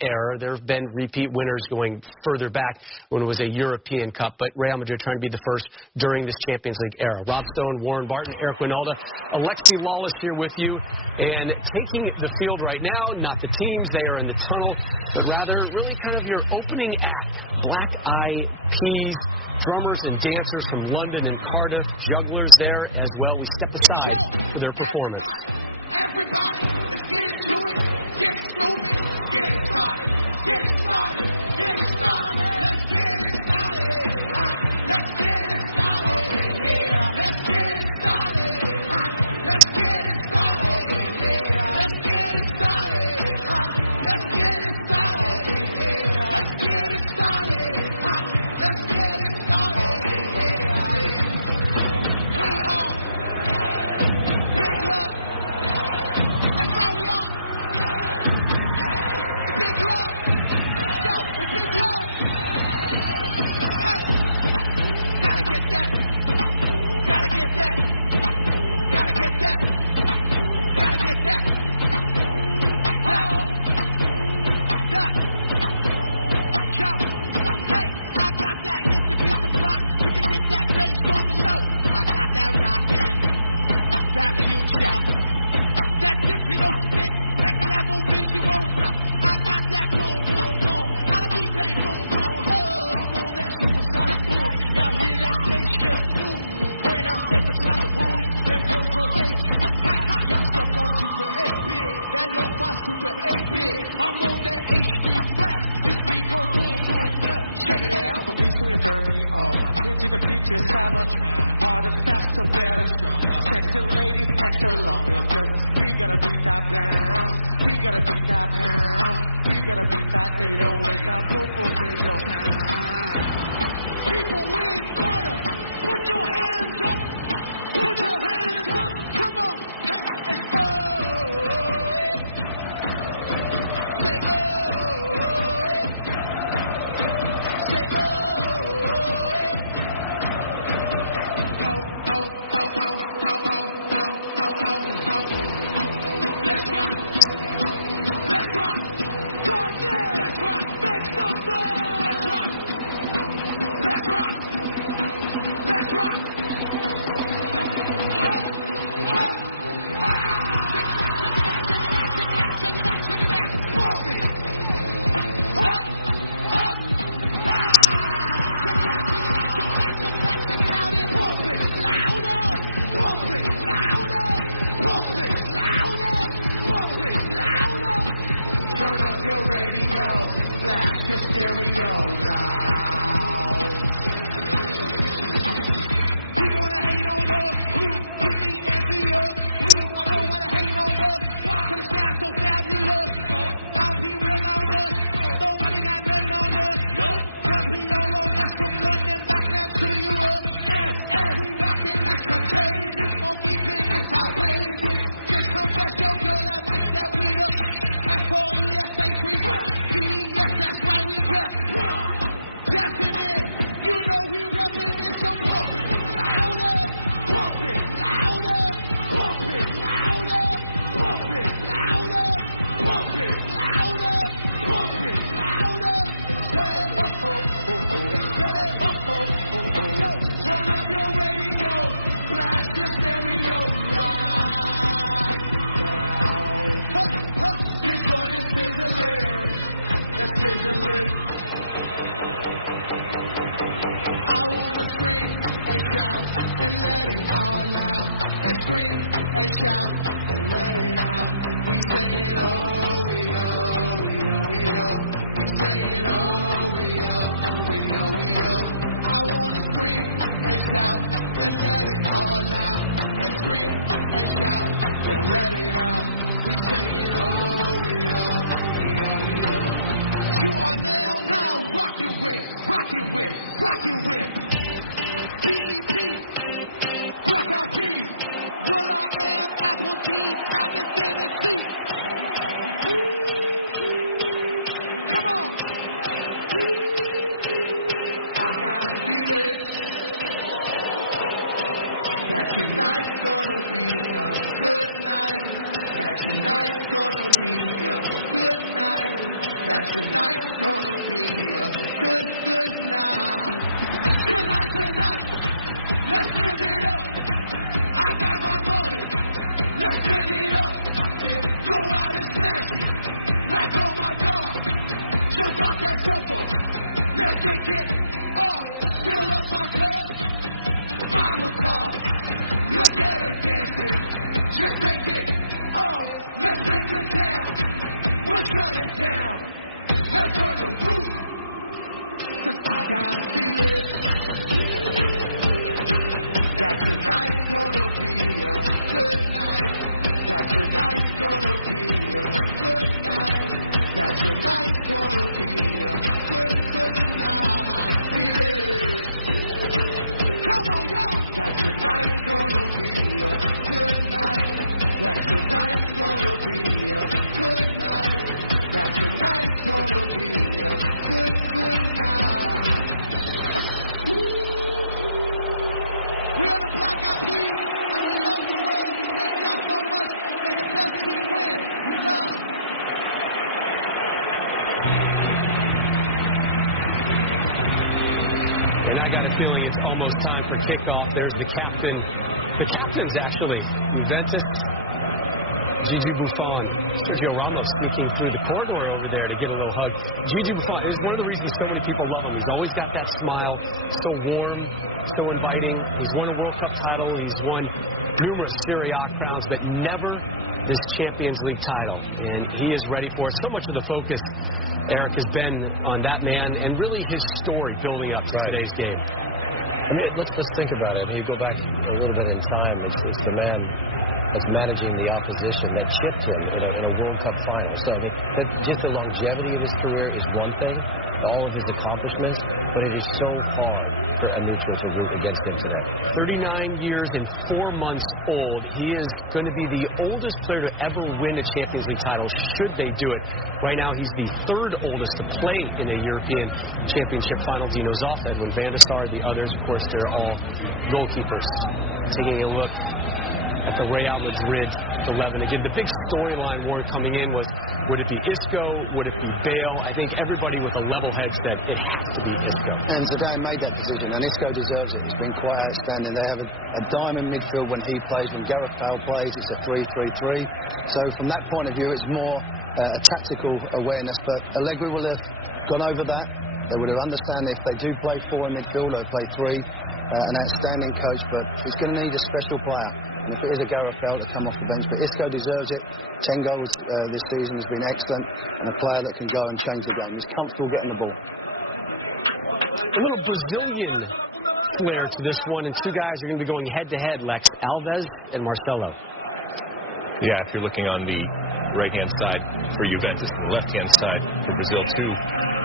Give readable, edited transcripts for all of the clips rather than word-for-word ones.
era. There have been repeat winners going further back when it was a European Cup, but Real Madrid trying to be the first during this Champions League era. Rob Stone, Warren Barton, Eric Winalda, Alexi Lawless here with you, and taking the field right now, not the teams, they are in the tunnel, but rather really kind of your opening act. Black Eyed Peas, drummers and dancers from London and Cardiff, jugglers there as well. We step aside for their performance. And I got a feeling it's almost time for kickoff. There's the captain. The captains, actually. Juventus, Gigi Buffon. Sergio Ramos sneaking through the corridor over there to get a little hug. Gigi Buffon is one of the reasons so many people love him. He's always got that smile, so warm, so inviting. He's won a World Cup title. He's won numerous Serie A crowns, but never this Champions League title. And he is ready for it. So much of the focus, Eric, has been on that man and really his story building up to today's game. I mean, let's think about it. I mean, you go back a little bit in time. It's the man that's managing the opposition that chipped him in a World Cup final. So, I mean, just the longevity of his career is one thing, all of his accomplishments, but it is so hard for a neutral to root against him today. 39 years and 4 months old. He is going to be the oldest player to ever win a Champions League title, should they do it. Right now, he's the third oldest to play in a European Championship final. Dino's off, Edwin van der Sar. The others, of course, they're all goalkeepers. Taking a look at the Real Madrid 11. Again, the big storyline, Warren, coming in was, would it be Isco? Would it be Bale? I think everybody with a level head said it has to be Isco. And Zidane made that decision, and Isco deserves it. He's been quite outstanding. They have a diamond midfield when he plays. When Gareth Bale plays, it's a 3-3-3. So from that point of view, it's more a tactical awareness. But Allegri will have gone over that. They would have understood if they do play 4 in midfield or play 3. An outstanding coach, but he's going to need a special player. And if it is a Gareth Bale to come off the bench, but Isco deserves it. 10 goals this season has been excellent, and a player that can go and change the game. He's comfortable getting the ball. A little Brazilian flair to this one, and two guys are going to be going head-to-head, Lex, Alves and Marcelo. Yeah, if you're looking on the right-hand side for Juventus and the left-hand side for Brazil, two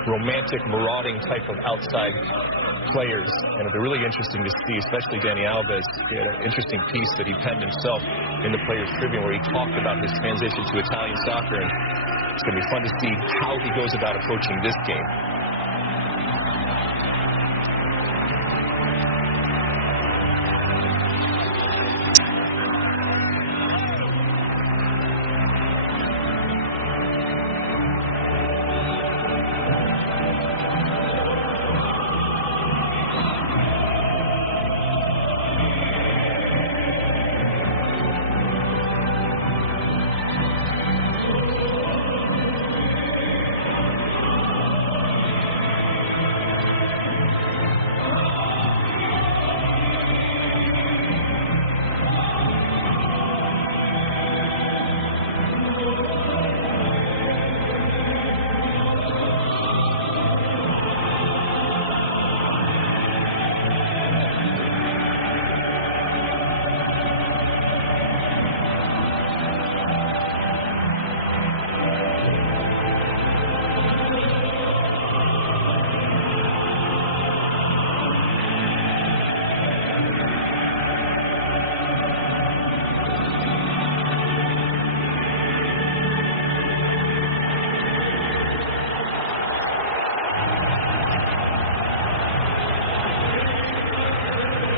romantic, marauding type of outside players, and it'll be really interesting to see, especially Dani Alves. He had an interesting piece that he penned himself in the Players' Tribune where he talked about his transition to Italian soccer, and it's going to be fun to see how he goes about approaching this game.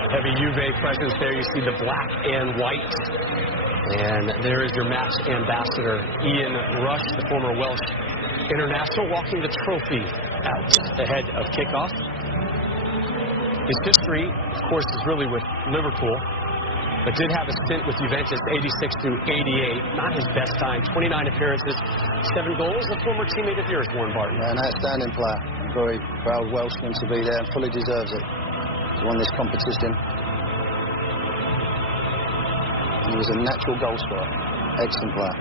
Heavy Juve presence there. You see the black and white. And there is your match ambassador, Ian Rush, the former Welsh international, walking the trophy out ahead of kickoff. His history, of course, is really with Liverpool, but did have a stint with Juventus, 86 through 88. Not his best time. 29 appearances, 7 goals. A former teammate of yours, Warren Barton. Yeah, an outstanding player. Very proud Welshman to be there and fully deserves it. He won this competition. He was a natural goal scorer. Excellent player.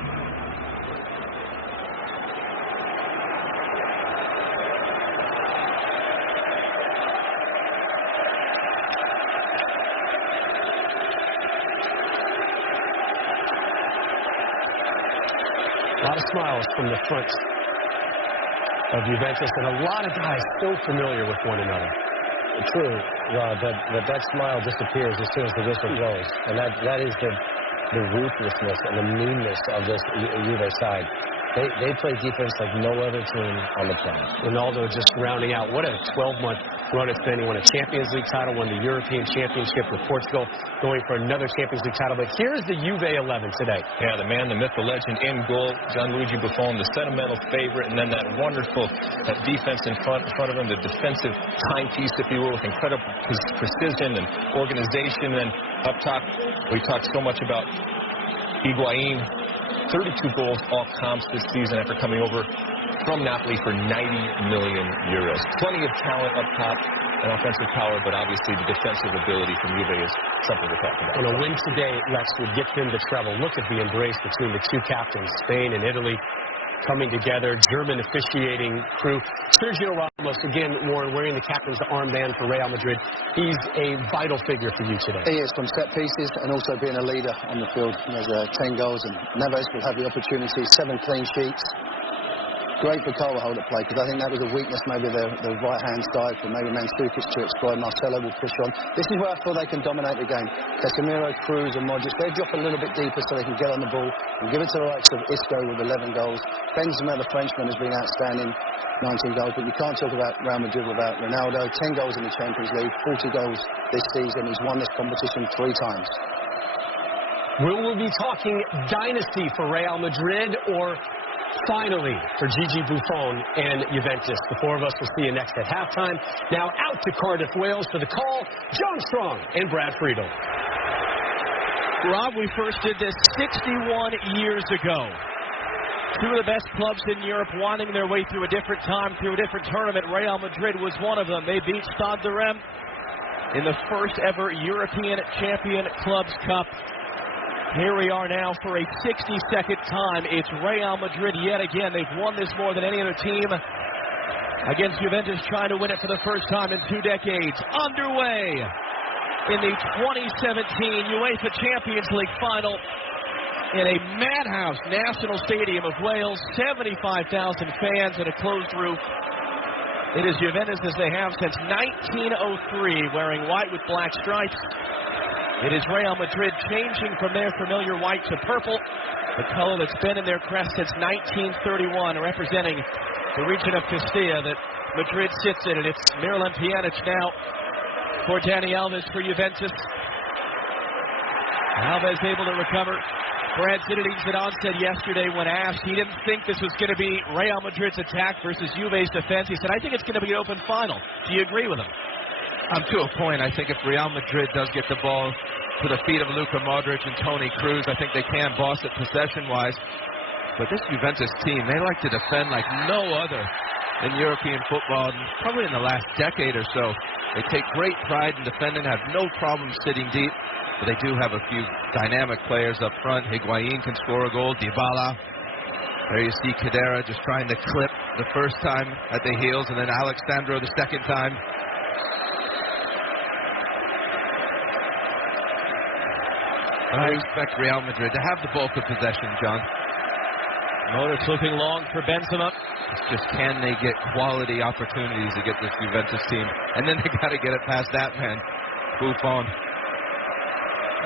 A lot of smiles from the front of Juventus, and a lot of guys so familiar with one another. True, Rob, but that smile disappears as soon as the whistle blows, and that is the ruthlessness and the meanness of this Juve side. They play defense like no other team on the planet. Ronaldo just rounding out. What a 12-month run it's been. He won a Champions League title, won the European Championship with Portugal, going for another Champions League title. But here's the Juve 11 today. Yeah, the man, the myth, the legend in goal, Gianluigi Buffon, the sentimental favorite, and then that wonderful defense in front of him, the defensive timepiece, if you will, with incredible precision and organization. And up top, we talked so much about Higuain. 32 goals, all comps this season after coming over from Napoli for 90 million euros. Plenty of talent up top and offensive power, but obviously the defensive ability from Juve is something to talk about. And a win today, Lex, would get them to treble. Look at the embrace between the two captains, Spain and Italy, coming together. German officiating crew. Sergio Ramos, again, Warren, wearing the captain's armband for Real Madrid. He's a vital figure for you today. He is, from set pieces and also being a leader on the field. He has 10 goals, and Neves will have the opportunity, 7 clean sheets. Great for Carvajal to play, because I think that was a weakness, maybe the right-hand side for maybe Mandzukic to exploit. Marcelo will push on. This is where I feel they can dominate the game. Casemiro, Cruz and Modric, they drop a little bit deeper so they can get on the ball and give it to the likes of Isco with 11 goals. Benzema, the Frenchman, has been outstanding, 19 goals, but you can't talk about Real Madrid without Ronaldo. 10 goals in the Champions League, 40 goals this season. He's won this competition 3 times. Will we be talking dynasty for Real Madrid, or finally for Gigi Buffon and Juventus? The four of us will see you next at halftime. Now out to Cardiff, Wales for the call, John Strong and Brad Friedel. Rob, we first did this 61 years ago. Two of the best clubs in Europe winding their way through a different time, through a different tournament. Real Madrid was one of them. They beat Stade de Reims in the first ever European Champion Clubs Cup. Here we are now for a 62nd time. It's Real Madrid yet again. They've won this more than any other team against Juventus, trying to win it for the first time in 2 decades. Underway in the 2017 UEFA Champions League final in a madhouse National Stadium of Wales. 75,000 fans in a closed roof. It is Juventus as they have since 1903, wearing white with black stripes. It is Real Madrid changing from their familiar white to purple, the color that's been in their crest since 1931, representing the region of Castilla that Madrid sits in. And it's Miralem Pjanic now for Dani Alves for Juventus. Alves able to recover. Brad Zidane said yesterday when asked, he didn't think this was going to be Real Madrid's attack versus Juve's defense. He said, I think it's going to be an open final. Do you agree with him? To a point. I think if Real Madrid does get the ball to the feet of Luka Modric and Toni Kroos, I think they can boss it possession-wise. But this Juventus team, they like to defend like no other in European football, and probably in the last decade or so. They take great pride in defending, have no problem sitting deep, but they do have a few dynamic players up front. Higuain can score a goal, Dybala. There you see Khedira just trying to clip the first time at the heels, and then Alexandro the second time. I expect Real Madrid to have the bulk of possession, John. Modric looking long for Benzema. It's just, can they get quality opportunities to get this Juventus team? And then they got to get it past that man, Buffon.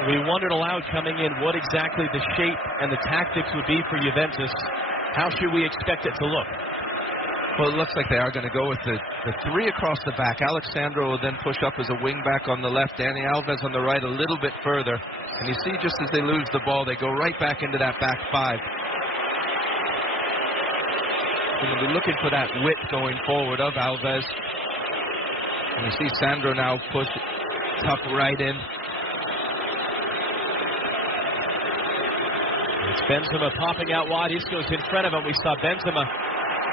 We wondered aloud coming in what exactly the shape and the tactics would be for Juventus. How should we expect it to look? Well, it looks like they are going to go with the 3 across the back. Alexandro will then push up as a wing-back on the left. Dani Alves on the right a little bit further. And you see just as they lose the ball, they go right back into that back 5. They're going to be looking for that width going forward of Alves. And you see Sandro now push tuck right in. It's Benzema popping out wide. Isco's in front of him. We saw Benzema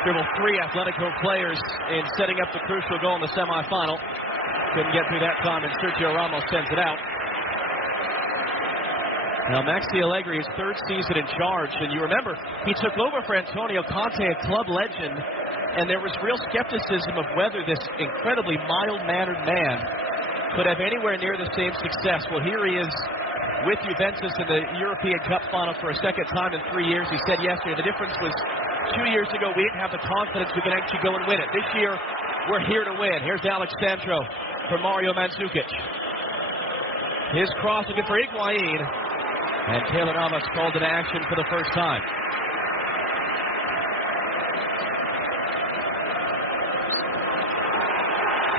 dribble 3 Atletico players in setting up the crucial goal in the semifinal. Couldn't get through that time, and Sergio Ramos sends it out. Now, Maxi Allegri, his 3rd season in charge, and you remember, he took over for Antonio Conte, a club legend, and there was real skepticism of whether this incredibly mild-mannered man could have anywhere near the same success. Well, here he is with Juventus in the European Cup final for a second time in 3 years. He said yesterday the difference was 2 years ago we didn't have the confidence we could actually go and win it. This year we're here to win. Here's Alexandro for Mario Mandzukic. His cross looking for Higuain. And Keylor Navas called into action for the first time.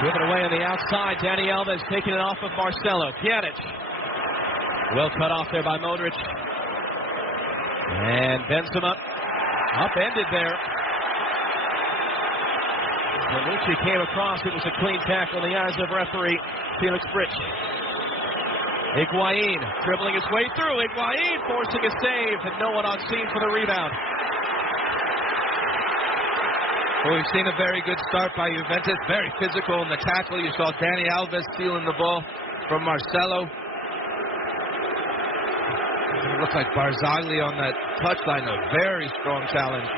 Driven away on the outside. Dani Alves taking it off of Marcelo. Pjanic. Well cut off there by Modric. And Benzema upended there. Bonucci came across. It was a clean tackle in the eyes of referee Felix Brych. Higuain dribbling his way through. Higuain forcing a save, and no one on scene for the rebound. Well, we've seen a very good start by Juventus. Very physical in the tackle. You saw Dani Alves stealing the ball from Marcelo. It looked like Barzagli on that touchline. A very strong challenge.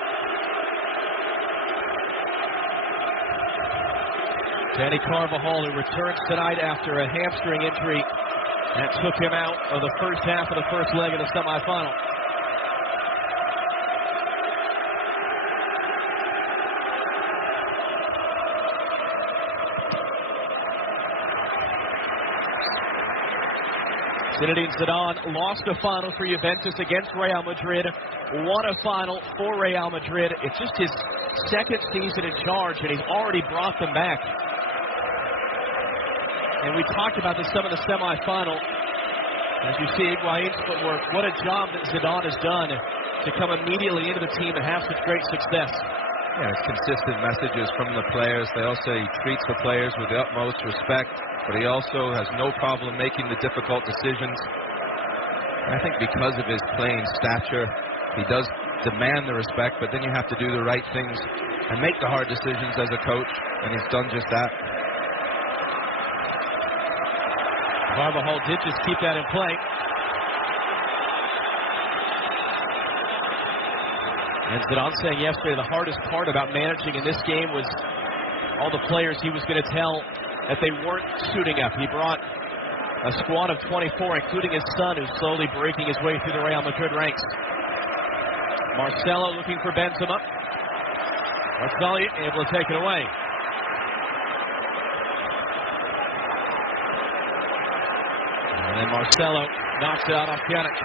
Dani Carvajal, who returns tonight after a hamstring injury that took him out of the first half of the first leg of the semifinal. Zinedine Zidane lost a final for Juventus against Real Madrid, won a final for Real Madrid. It's just his second season in charge, and he's already brought them back. And we talked about some of the semifinal. As you see Higuain's footwork, what a job that Zidane has done to come immediately into the team and have such great success. Yeah, it's consistent messages from the players. They also, he treats the players with the utmost respect, but he also has no problem making the difficult decisions. And I think because of his playing stature, he does demand the respect, but then you have to do the right things and make the hard decisions as a coach, and he's done just that. Carvajal did just keep that in play. And Zidane saying yesterday the hardest part about managing in this game was all the players he was going to tell that they weren't suiting up. He brought a squad of 24, including his son, who's slowly breaking his way through the Real Madrid ranks. Marcelo looking for Benzema. Marcelo able to take it away. And then Marcelo knocks it out off Pjanic.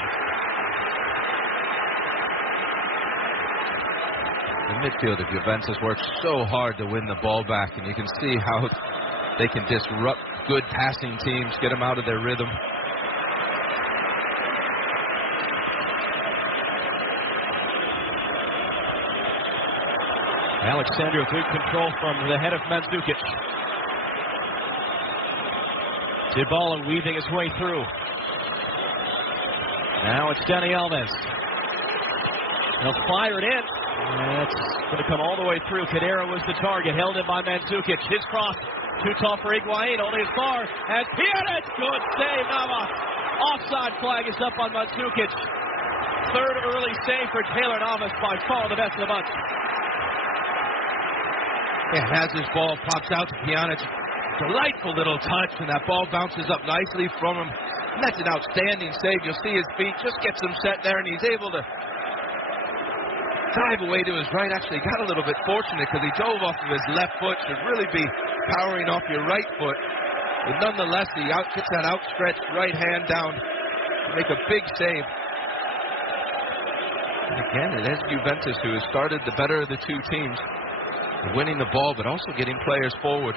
The midfield of Juventus works so hard to win the ball back, and you can see how they can disrupt good passing teams, get them out of their rhythm. Alexandro, good control from the head of Mandzukic. Dybala weaving his way through. Now it's Dani Alves. He'll fire it in. It's going to come all the way through. Kadira was the target, held in by Mandzukic. His cross, too tall for Higuain, only as far as Pjanic. Good save, Navas. Offside flag is up on Mandzukic. Third early save for Keylor Navas, by far the best of the bunch. And as this ball pops out to Pjanic, delightful little touch, and that ball bounces up nicely from him. And that's an outstanding save. You'll see his feet, just gets him set there, and he's able to dive away to his right. Actually got a little bit fortunate because he dove off of his left foot. Should really be powering off your right foot. But nonetheless, he gets that outstretched right hand down to make a big save. And again, it is Juventus who has started the better of the two teams, winning the ball, but also getting players forward.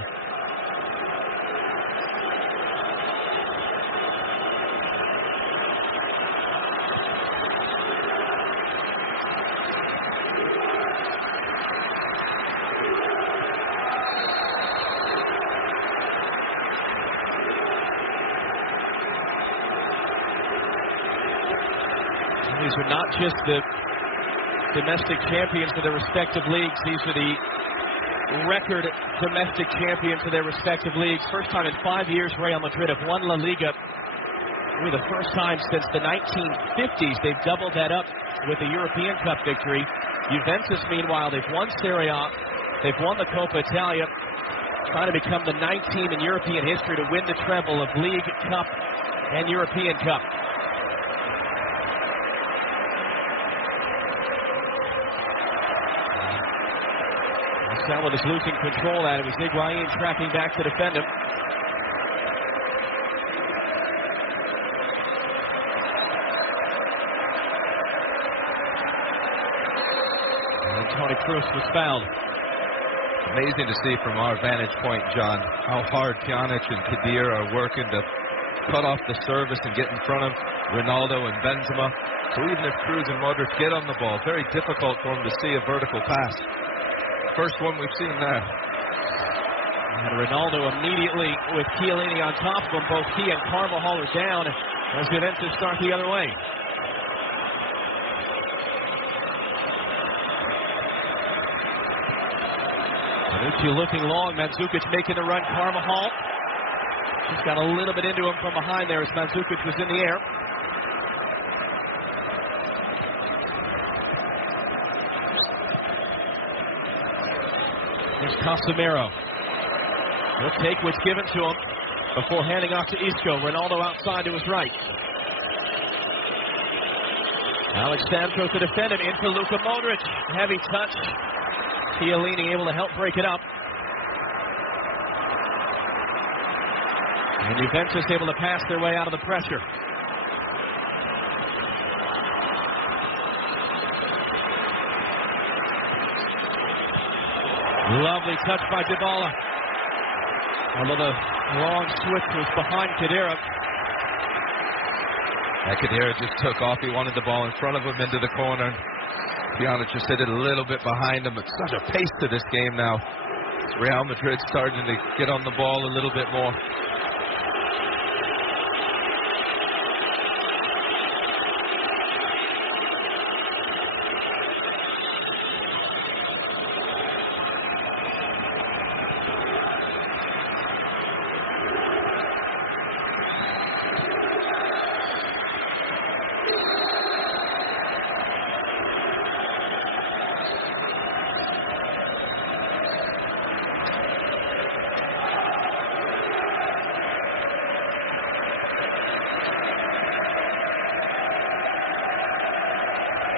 These are not just the domestic champions of their respective leagues. These are the record domestic champions of their respective leagues. First time in 5 years Real Madrid have won La Liga. Really the first time since the 1950s. They've doubled that up with a European Cup victory. Juventus, meanwhile, they've won Serie A. They've won the Coppa Italia. Trying to become the 9th team in European history to win the treble of League, Cup, and European Cup. Marcelo is losing control at it. It was Higuain tracking back to defend him. And Toni Kroos was fouled. Amazing to see from our vantage point, John, how hard Pjanic and Khedira are working to cut off the service and get in front of Ronaldo and Benzema. So even if Kroos and Modric get on the ball, very difficult for them to see a vertical pass. First one we've seen there. And Ronaldo immediately with Chiellini on top of him. Both he and Carvajal are down as Juventus start the other way. Bonucci looking long. Mandzukic making the run. Carvajal. He's got a little bit into him from behind there as Mandzukic was in the air. Here's Casemiro. He'll take what's given to him before handing off to Isco. Ronaldo outside to his right. Alex Stamkos to defend him. In for Luka Modric. Heavy touch. Chiellini able to help break it up. And Juventus able to pass their way out of the pressure. Lovely touch by Dybala. Although the long switch was behind Khedira. Khedira just took off. He wanted the ball in front of him into the corner. Pjanic just hit it a little bit behind him. It's such a pace to this game now. Real Madrid starting to get on the ball a little bit more.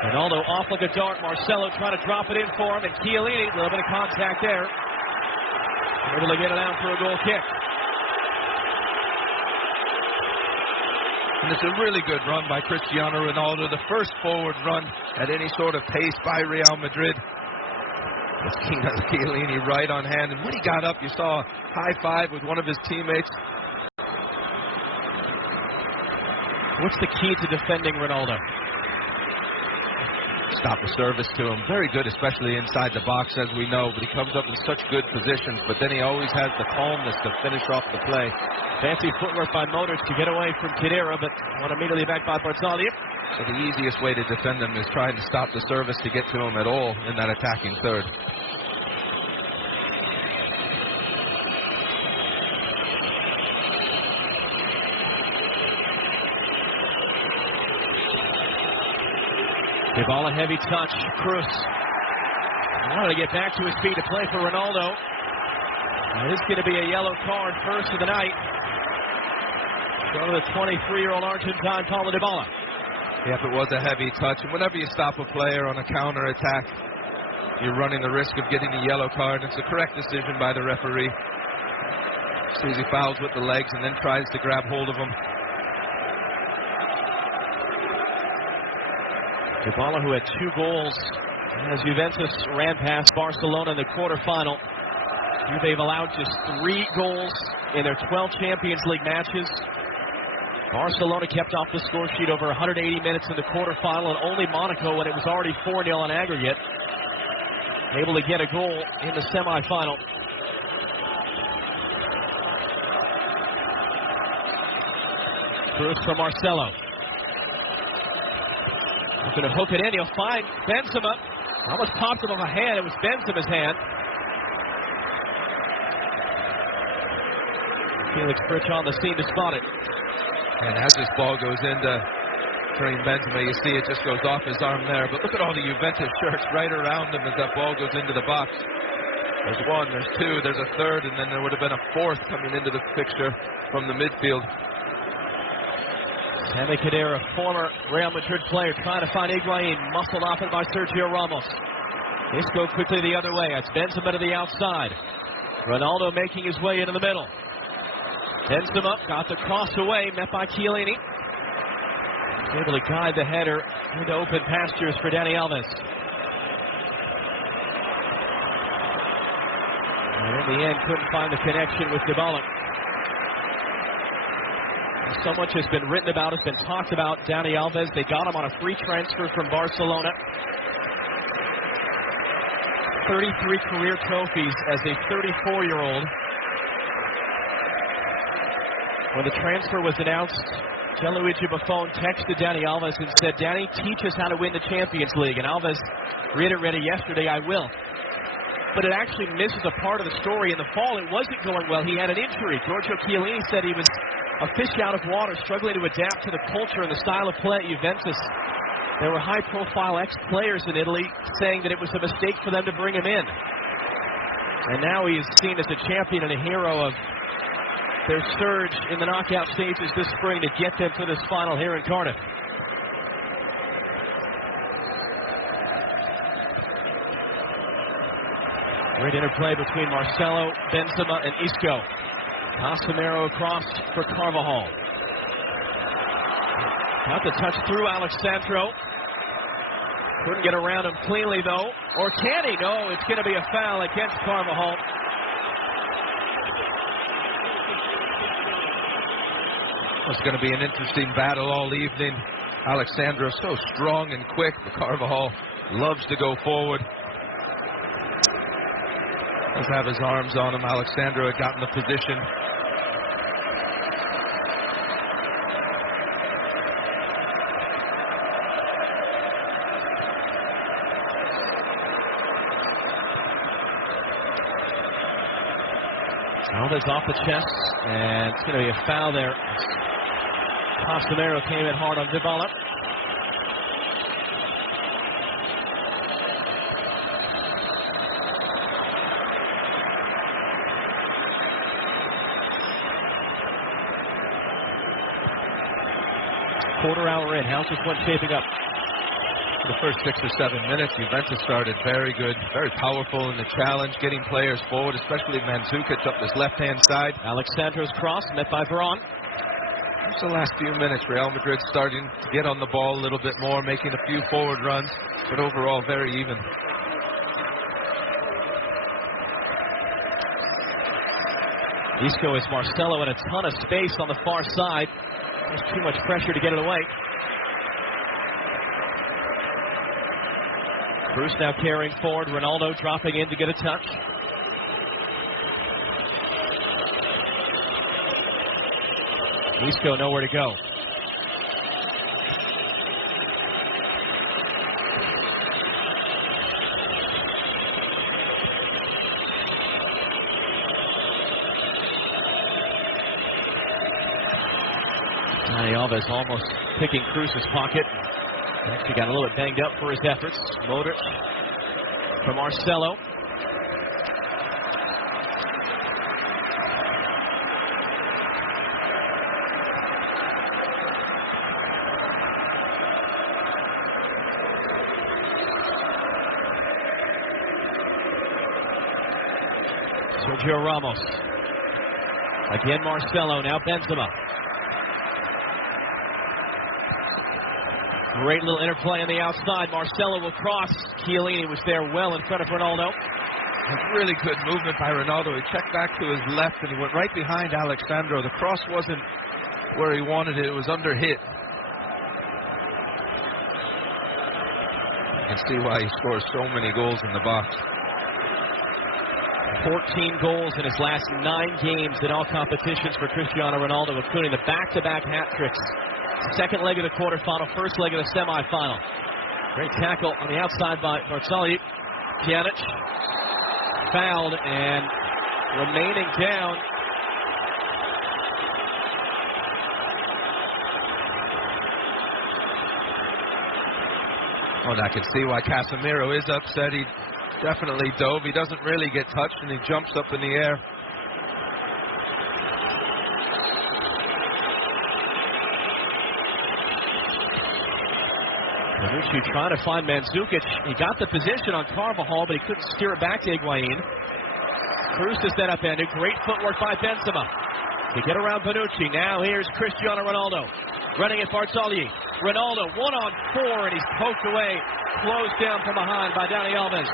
Ronaldo off like a dart. Marcelo trying to drop it in for him. And Chiellini, a little bit of contact there. Able to get it out for a goal kick. And it's a really good run by Cristiano Ronaldo. The first forward run at any sort of pace by Real Madrid. Chiellini right on hand. And when he got up, you saw a high five with one of his teammates. What's the key to defending Ronaldo? Stop the service to him. Very good, especially inside the box, as we know. But he comes up in such good positions. But then he always has the calmness to finish off the play. Fancy footwork by Modric to get away from Khedira, but one immediately back by Barzagli. So the easiest way to defend him is trying to stop the service to get to him at all in that attacking third. Dybala, heavy touch. Kroos wanted to get back to his feet to play for Ronaldo. It is going to be a yellow card first of the night. Go to the 23-year-old Argentine, Paulo Dybala. Yep, it was a heavy touch. And whenever you stop a player on a counter-attack, you're running the risk of getting a yellow card. It's a correct decision by the referee. Sees he fouls with the legs and then tries to grab hold of him. Dybala, who had 2 goals as Juventus ran past Barcelona in the quarterfinal. They've allowed just 3 goals in their 12 Champions League matches. Barcelona kept off the score sheet over 180 minutes in the quarterfinal, and only Monaco, when it was already 4-0 on aggregate, able to get a goal in the semifinal. Kroos from Marcelo. He's going to hook it in. He'll find Benzema. Almost popped him off a hand. It was Benzema's hand. Felix Fritsch on the scene to spot it. And as this ball goes into Karim Benzema, you see it just goes off his arm there. But look at all the Juventus shirts right around him as that ball goes into the box. There's 1, there's 2, there's a 3rd, and then there would have been a 4th coming into the picture from the midfield. Sami Khedira, former Real Madrid player, trying to find Higuain, muscled off it by Sergio Ramos. Isco quickly the other way. That's Benzema to the outside. Ronaldo making his way into the middle. Benzema got the cross away, met by Chiellini. He's able to guide the header into open pastures for Dani Alves. And in the end, couldn't find the connection with Dybala. So much has been written about, has been talked about. Dani Alves, they got him on a free transfer from Barcelona. 33 career trophies as a 34-year-old. When the transfer was announced, Gianluigi Buffon texted Dani Alves and said, "Dani, teach us how to win the Champions League." And Alves reiterated yesterday, "I will." But it actually misses a part of the story. In the fall, it wasn't going well. He had an injury. Giorgio Chiellini said he was a fish out of water, struggling to adapt to the culture and the style of play at Juventus. There were high-profile ex-players in Italy saying that it was a mistake for them to bring him in. And now he is seen as a champion and a hero of their surge in the knockout stages this spring to get them to this final here in Cardiff. Great interplay between Marcelo, Benzema, and Isco. Casemiro across for Carvajal. Got the touch through Alexandro. Couldn't get around him cleanly, though. Or can he? No, it's going to be a foul against Carvajal. It's going to be an interesting battle all evening. Alexandro so strong and quick, but Carvajal loves to go forward. Does have his arms on him. Alexandro had gotten the position. Alves off the chest, and it's going to be a foul there. Casemiro came in hard on Dybala. Quarter hour in. How's this one shaping up? For the first 6 or 7 minutes, Juventus started very good, very powerful in the challenge, getting players forward, especially Mandzukic up this left-hand side. Alexandro's cross, met by Varane. Just the last few minutes, Real Madrid starting to get on the ball a little bit more, making a few forward runs, but overall very even. Isco is Marcelo in a ton of space on the far side. There's too much pressure to get it away. Bruce now carrying forward. Ronaldo dropping in to get a touch. Isco nowhere to go. Dani Alves almost picking Cruz's pocket. Actually got a little bit banged up for his efforts. Modric for Marcelo. Sergio Ramos. Again Marcelo, now Benzema. Great little interplay on the outside. Marcelo will cross. Chiellini was there well in front of Ronaldo. A really good movement by Ronaldo. He checked back to his left and he went right behind Alexandro. The cross wasn't where he wanted it. It was under hit. You can see why he scores so many goals in the box. 14 goals in his last 9 games in all competitions for Cristiano Ronaldo, including the back-to-back hat tricks. Second leg of the quarterfinal, first leg of the semifinal. Great tackle on the outside by Barzagli. Pjanic fouled and remaining down. Oh, and I can see why Casemiro is upset. He definitely dove. He doesn't really get touched, and he jumps up in the air. Bonucci trying to find Mandzukic. He got the position on Carvajal, but he couldn't steer it back to Higuain. Cruz is set up, and great footwork by Benzema to get around Bonucci. Now here's Cristiano Ronaldo running at Barzagli. Ronaldo 1-on-4, and he's poked away, closed down from behind by Dani Alves.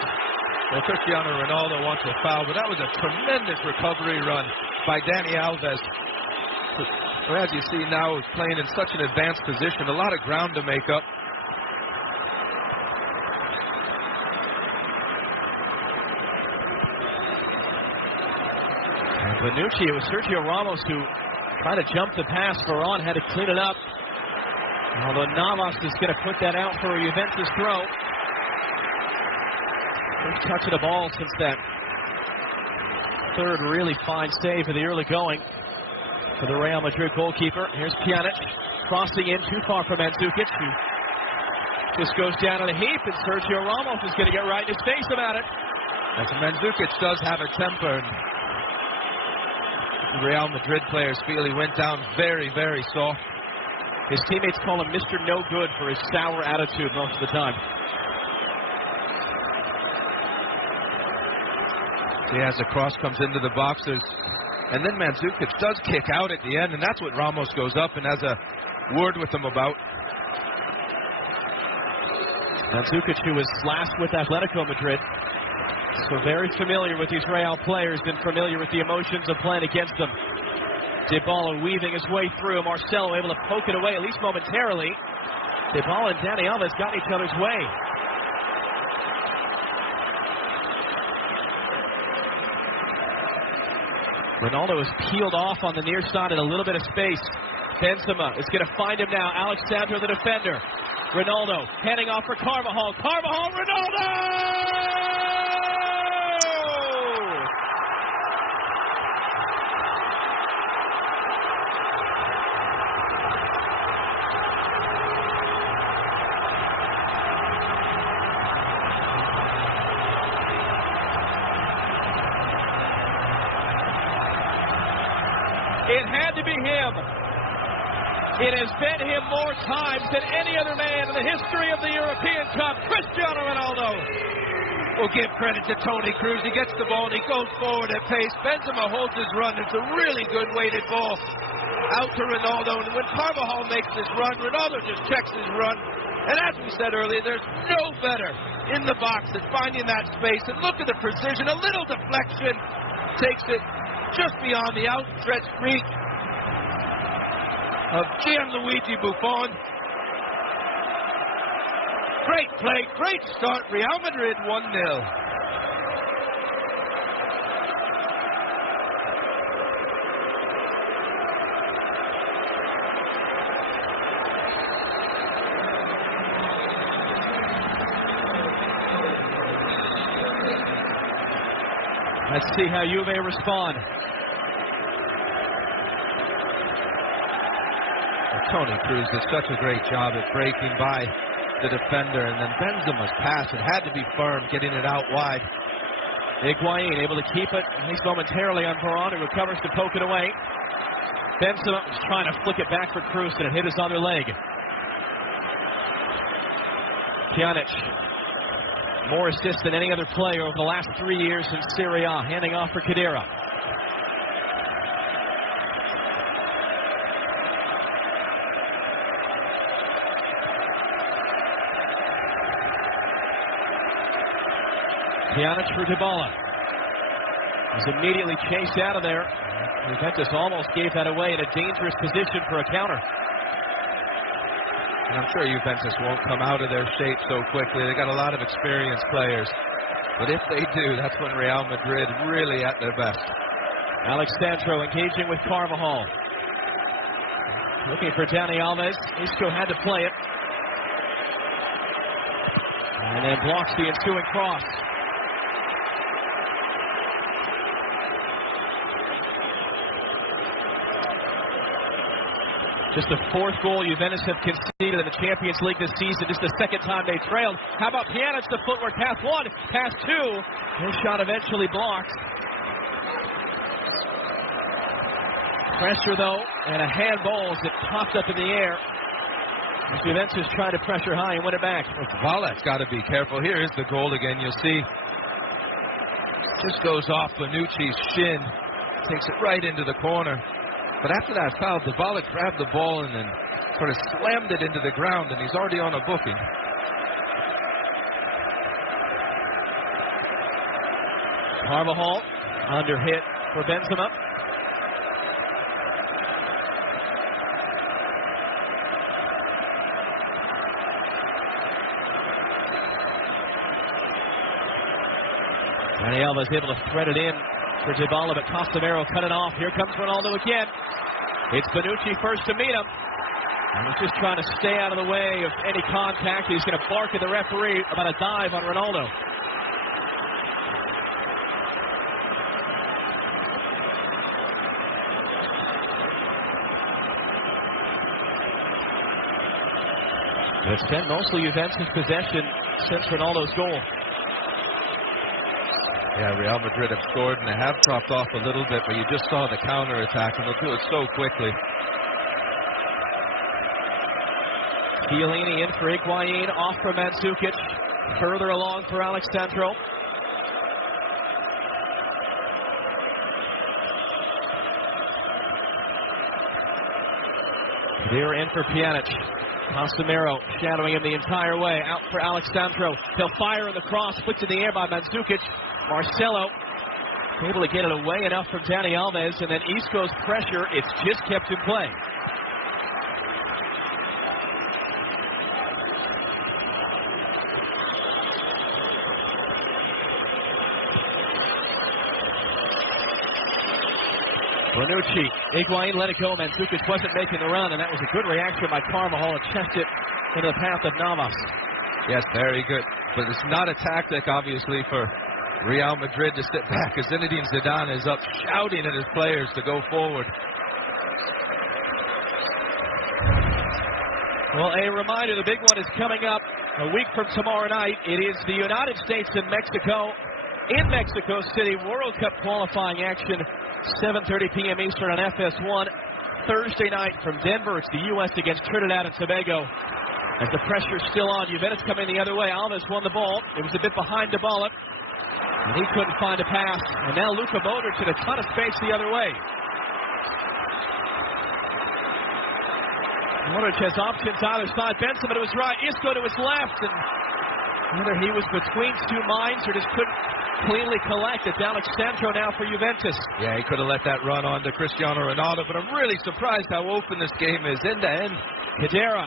Well, Cristiano Ronaldo wants a foul, but that was a tremendous recovery run by Dani Alves. Who, as you see now, is playing in such an advanced position, a lot of ground to make up. And Bonucci, it was Sergio Ramos who tried to jump the pass. Varane had to clean it up. Although Navas is going to put that out for a Juventus throw. First touch of the ball since that third really fine save for the early going for the Real Madrid goalkeeper. Here's Pjanic crossing in too far for Mandzukic, who just goes down on a heap, and Sergio Ramos is going to get right in his face about it. As Mandzukic does have a temper, and the Real Madrid players feel he went down very, very soft. His teammates call him Mr. No Good for his sour attitude most of the time. As the cross comes into the boxes, and then Mandzukic does kick out at the end, and that's what Ramos goes up and has a word with him about. Mandzukic, who was last with Atletico Madrid, so very familiar with these Real players and familiar with the emotions of playing against them. Dybala weaving his way through. Marcelo able to poke it away, at least momentarily. Dybala and Dani Alves got in each other's way. Ronaldo is peeled off on the near side in a little bit of space. Benzema is going to find him now. Alex Sandro, the defender. Ronaldo handing off for Carvajal. Carvajal, Ronaldo! It had to be him. It has been him more times than any other man in the history of the European Cup. Cristiano Ronaldo. We'll give credit to Toni Kroos. He gets the ball and he goes forward at pace. Benzema holds his run. It's a really good weighted ball out to Ronaldo. And when Carvajal makes this run, Ronaldo just checks his run. And as we said earlier, there's no better in the box than finding that space. And look at the precision. A little deflection takes it just beyond the outstretched reach of Gianluigi Buffon. Great play, great start. Real Madrid 1-0. Let's see how Juve respond. Toni Kroos did such a great job at breaking by the defender, and then Benzema's pass, it had to be firm, getting it out wide. Higuain able to keep it, at least momentarily, on Varane, who recovers to poke it away. Benzema was trying to flick it back for Kroos, and it hit his other leg. Pjanic, more assists than any other player over the last 3 years in Serie A, handing off for Khedira. Pjanic for Dybala. He's immediately chased out of there. Juventus almost gave that away in a dangerous position for a counter. And I'm sure Juventus won't come out of their shape so quickly. They got a lot of experienced players. But if they do, that's when Real Madrid really at their best. Alex Sandro engaging with Carvajal. Looking for Dani Alves. Isco had to play it. And then blocks the ensuing cross. Just the fourth goal Juventus have conceded in the Champions League this season. Just the second time they trailed. How about Pjanic, the footwork? Pass one, pass two. His shot eventually blocked. Pressure, though, and a handball as it popped up in the air. Juventus trying to pressure high and win it back. Dybala's got to be careful. Here is the goal again. You'll see. Just goes off Bonucci's shin. Takes it right into the corner. But after that foul, Dybala grabbed the ball and then sort of slammed it into the ground, and he's already on a booking. Carvajal under hit for Benzema. Dani Alves able to thread it in for Dybala, but Casemiro cut it off. Here comes Ronaldo again. It's Bonucci first to meet him. And he's just trying to stay out of the way of any contact. He's going to bark at the referee about a dive on Ronaldo. It's been mostly Juventus possession since Ronaldo's goal. Yeah, Real Madrid have scored and they have dropped off a little bit, but you just saw the counter-attack and they'll do it so quickly. Chiellini in for Higuain, off for Mandzukic, further along for Alexandro. They're in for Pjanic. Casemiro shadowing him the entire way, out for Alexandro. He'll fire in the cross, flicked in the air by Mandzukic. Marcelo able to get it away enough from Dani Alves, and then Isco's pressure, it's just kept in play. Bonucci, Higuain let it go. Mandzukic wasn't making the run, and that was a good reaction by Carvajal to chest it into the path of Navas. Yes, very good. But it's not a tactic, obviously, for Real Madrid to sit back, as Zinedine Zidane is up shouting at his players to go forward. Well, a reminder, the big one is coming up a week from tomorrow night. It is the United States and Mexico in Mexico City, World Cup qualifying action, 7:30 p.m. Eastern on FS1. Thursday night from Denver, it's the U.S. against Trinidad and Tobago. As the pressure's still on, Juventus coming the other way. Alves won the ball. It was a bit behind Dybala, and he couldn't find a pass. And now Luka Modric in a ton of space the other way. Modric has options either side. Benzema to his right, Isco to his left, and whether he was between two minds or just couldn't cleanly collect. It's Alexandro now for Juventus. Yeah, he could have let that run on to Cristiano Ronaldo, but I'm really surprised how open this game is end to end. Khedira.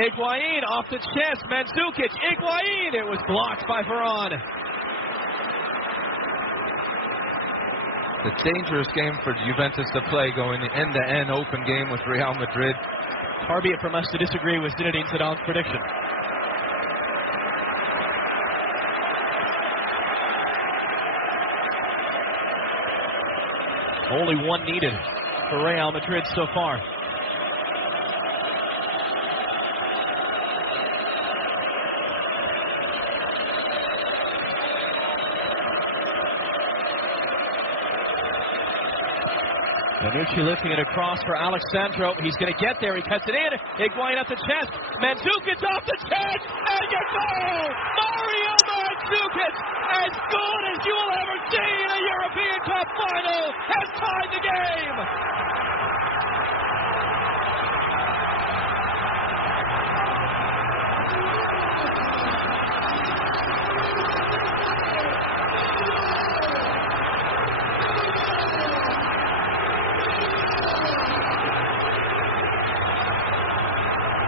Higuain off the chest. Mandzukic. Higuain. It was blocked by Varane. The dangerous game for Juventus to play, going end-to-end open game with Real Madrid. Far be it from us to disagree with Zinedine Zidane's prediction. Only one needed for Real Madrid so far. Bonucci lifting it across for Alexandro. He's going to get there. He cuts it in. Higuain at the chest. Mandzukic off the chest. And a goal! Mario Mandzukic, as good as you will ever see in a European Cup final, has tied the game.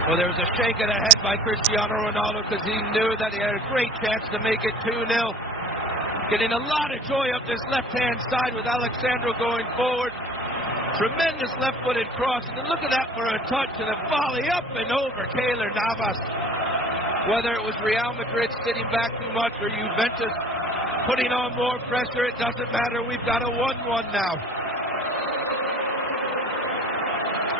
Well, there was a shake of the head by Cristiano Ronaldo because he knew that he had a great chance to make it 2-0. Getting a lot of joy up this left-hand side with Alexandro going forward. Tremendous left-footed cross. And then look at that for a touch and a volley up and over Keylor Navas. Whether it was Real Madrid sitting back too much or Juventus putting on more pressure, it doesn't matter. We've got a 1-1 now.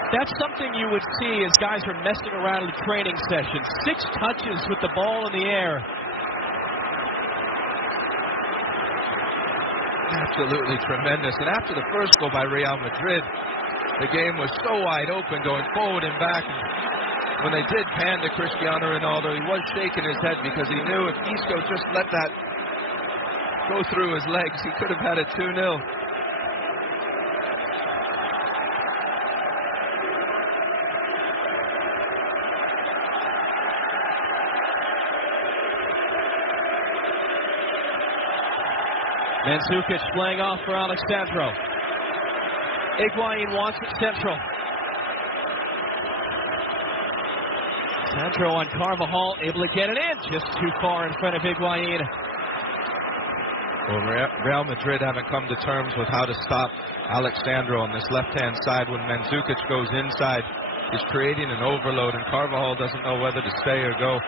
That's something you would see as guys are messing around in the training session. 6 touches with the ball in the air. Absolutely tremendous. And after the first goal by Real Madrid, the game was so wide open going forward and back. And when they did pan to Cristiano Ronaldo, he was shaking his head because he knew if Isco just let that go through his legs, he could have had a 2-0. Mandzukic playing off for Alexandro. Higuain wants it central. Sandro on Carvajal, able to get it in, just too far in front of Higuain. Well, Real Madrid haven't come to terms with how to stop Alexandro on this left-hand side. When Mandzukic goes inside, he's creating an overload, and Carvajal doesn't know whether to stay or go.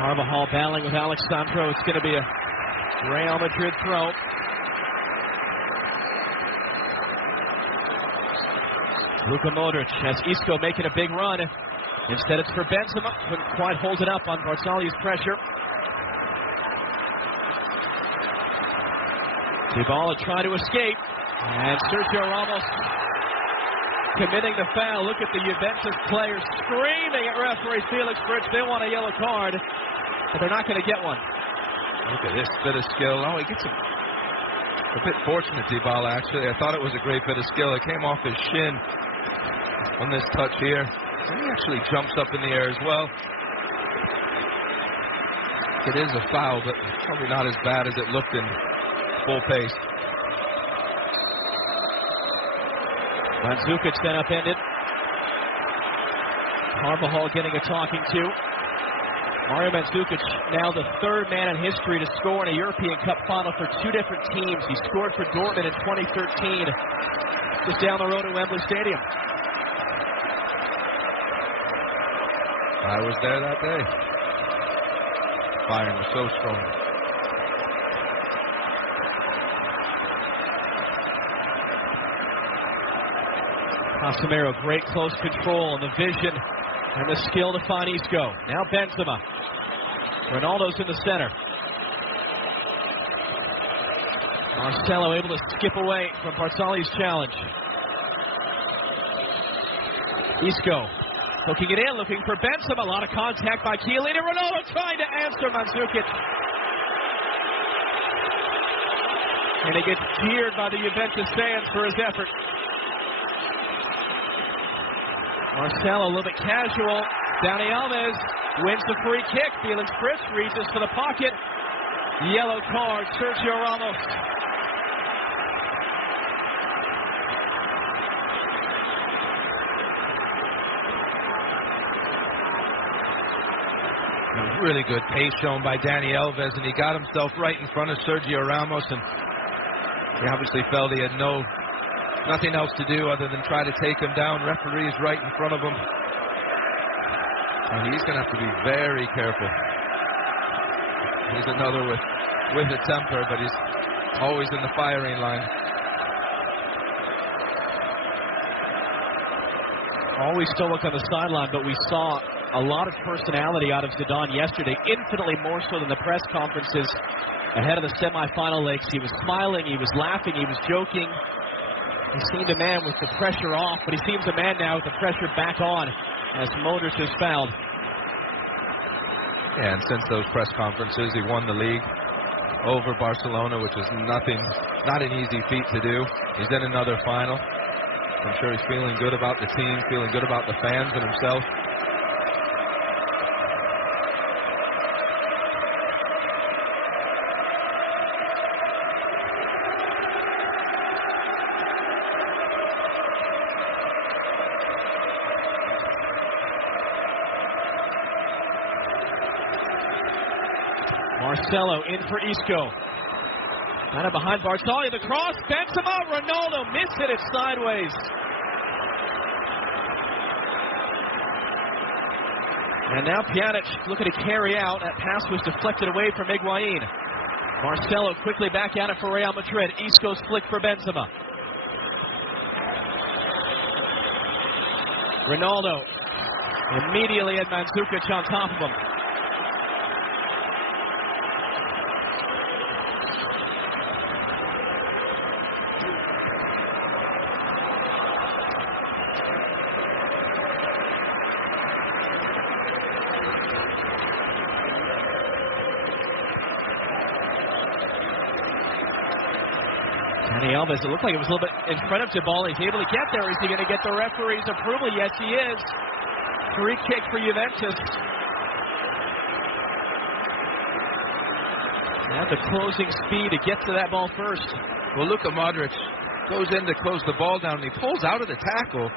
Carvajal battling with Alexandro. It's going to be a Real Madrid throw. Luka Modric has Isco making a big run. Instead it's for Benzema. Couldn't quite hold it up on Barzali's pressure. Dybala trying to escape. And Sergio Ramos committing the foul. Look at the Juventus players screaming at referee Felix Bridge. They want a yellow card, but they're not going to get one. Look at this bit of skill. Oh, he gets a bit fortunate, Dybala, actually. I thought it was a great bit of skill. It came off his shin on this touch here. And he actually jumps up in the air as well. It is a foul, but probably not as bad as it looked in full pace. Mandzukic then upended. Carvajal getting a talking to. Mario Mandzukic, now the third man in history to score in a European Cup final for two different teams. He scored for Dortmund in 2013, just down the road at Wembley Stadium. I was there that day. Bayern was so strong. Casemiro, great close control and the vision and the skill to find Isco. Now Benzema. Ronaldo's in the center. Marcelo able to skip away from Barzali's challenge. Isco hooking it in, looking for Benzema. A lot of contact by Chiellini. Ronaldo trying to answer Mandzukic. And he gets jeered by the Juventus fans for his effort. Marcelo a little bit casual. Dani Alves wins the free kick. Felix Bridge reaches for the pocket. Yellow card, Sergio Ramos. Really good pace shown by Dani Alves, and he got himself right in front of Sergio Ramos, and he obviously felt he had nothing else to do other than try to take him down. Referee's right in front of him, and he's going to have to be very careful. He's another with a temper, but he's always in the firing line. Always still look on the sideline, but we saw a lot of personality out of Zidane yesterday, infinitely more so than the press conferences ahead of the semifinal legs. He was smiling, he was laughing, he was joking. He seemed a man with the pressure off, but he seems a man now with the pressure back on as Modric is fouled. Yeah, and since those press conferences, he won the league over Barcelona, which is not an easy feat to do. He's in another final. I'm sure he's feeling good about the team, feeling good about the fans and himself. Marcelo in for Isco. Kind of behind Barzali, the cross, Benzema, Ronaldo missed it sideways. And now Pjanic looking to carry out. That pass was deflected away from Higuain. Marcelo quickly back at it for Real Madrid. Isco's flick for Benzema. Ronaldo immediately had Mandzukic on top of him. Dani Alves, it looked like it was a little bit in front of Dybala. He's able to get there. Is he going to get the referee's approval? Yes, he is. Free kick for Juventus. And the closing speed to get to that ball first. Well, Luka Modric goes in to close the ball down, and he pulls out of the tackle,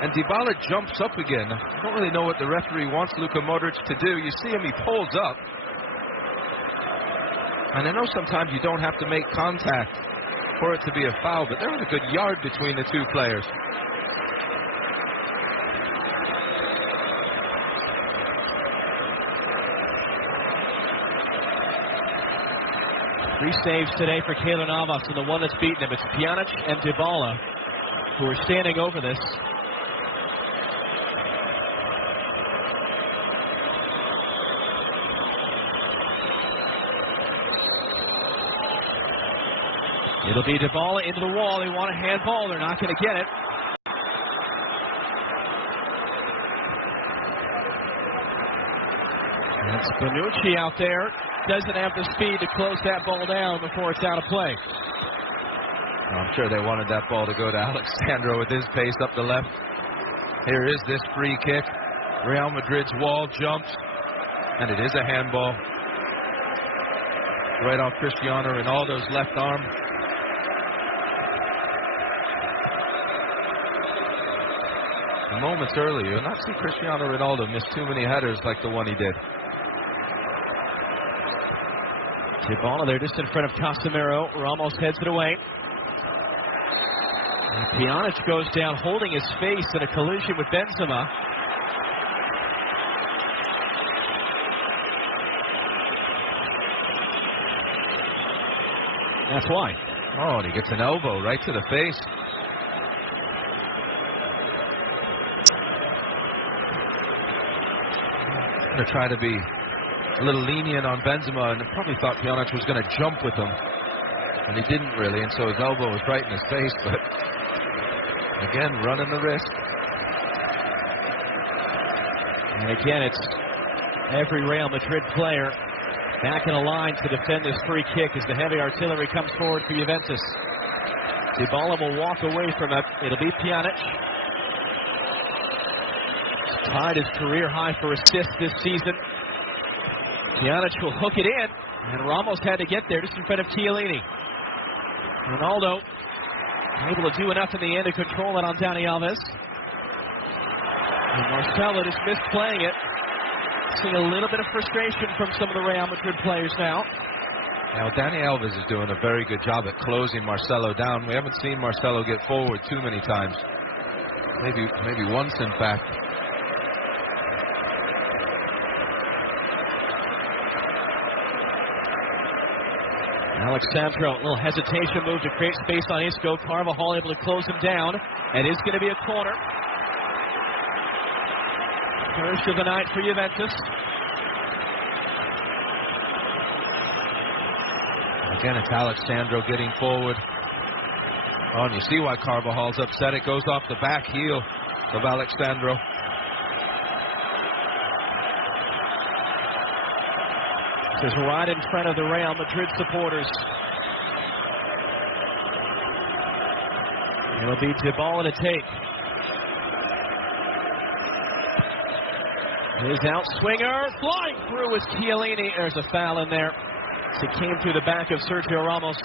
and Dybala jumps up again. I don't really know what the referee wants Luka Modric to do. You see him, he pulls up. And I know sometimes you don't have to make contact for it to be a foul, but there was a good yard between the two players. Three saves today for Keylor Navas, and the one that's beaten him. It's Pjanic and Dybala who are standing over this. It'll be Dybala into the wall. They want a handball. They're not going to get it. That's Bonucci out there. Doesn't have the speed to close that ball down before it's out of play. I'm sure they wanted that ball to go to Alexandro with his pace up the left. Here is this free kick. Real Madrid's wall jumps, and it is a handball. Right off Cristiano Ronaldo's left arm. Moments earlier, you'll not see Cristiano Ronaldo miss too many headers like the one he did. Dybala there just in front of Casemiro. Ramos heads it away. And Pjanic goes down holding his face in a collision with Benzema. That's why. Oh, and he gets an elbow right to the face. To try to be a little lenient on Benzema, and probably thought Pjanic was going to jump with him, and he didn't really, and so his elbow was right in his face, but again, running the risk. And again, it's every Real Madrid player back in a line to defend this free kick as the heavy artillery comes forward for Juventus. Dybala will walk away from it. It'll be Pjanic. Tied his career high for assists this season. Pjanic will hook it in, and Ramos had to get there just in front of Chiellini. Ronaldo able to do enough in the end to control it on Dani Alves. And Marcelo just missed playing it. Seeing a little bit of frustration from some of the Real Madrid players now. Now, Dani Alves is doing a very good job at closing Marcelo down. We haven't seen Marcelo get forward too many times. Maybe once, in fact. Alexandro, a little hesitation move to create space on Isco. Carvajal able to close him down. It is going to be a corner. First of the night for Juventus. Again, it's Alexandro getting forward. Oh, and you see why Carvajal's upset. It goes off the back heel of Alexandro. This is right in front of the Real Madrid supporters. It'll be Dybala to take. His outswinger flying through with Chiellini. There's a foul in there. As it came through the back of Sergio Ramos.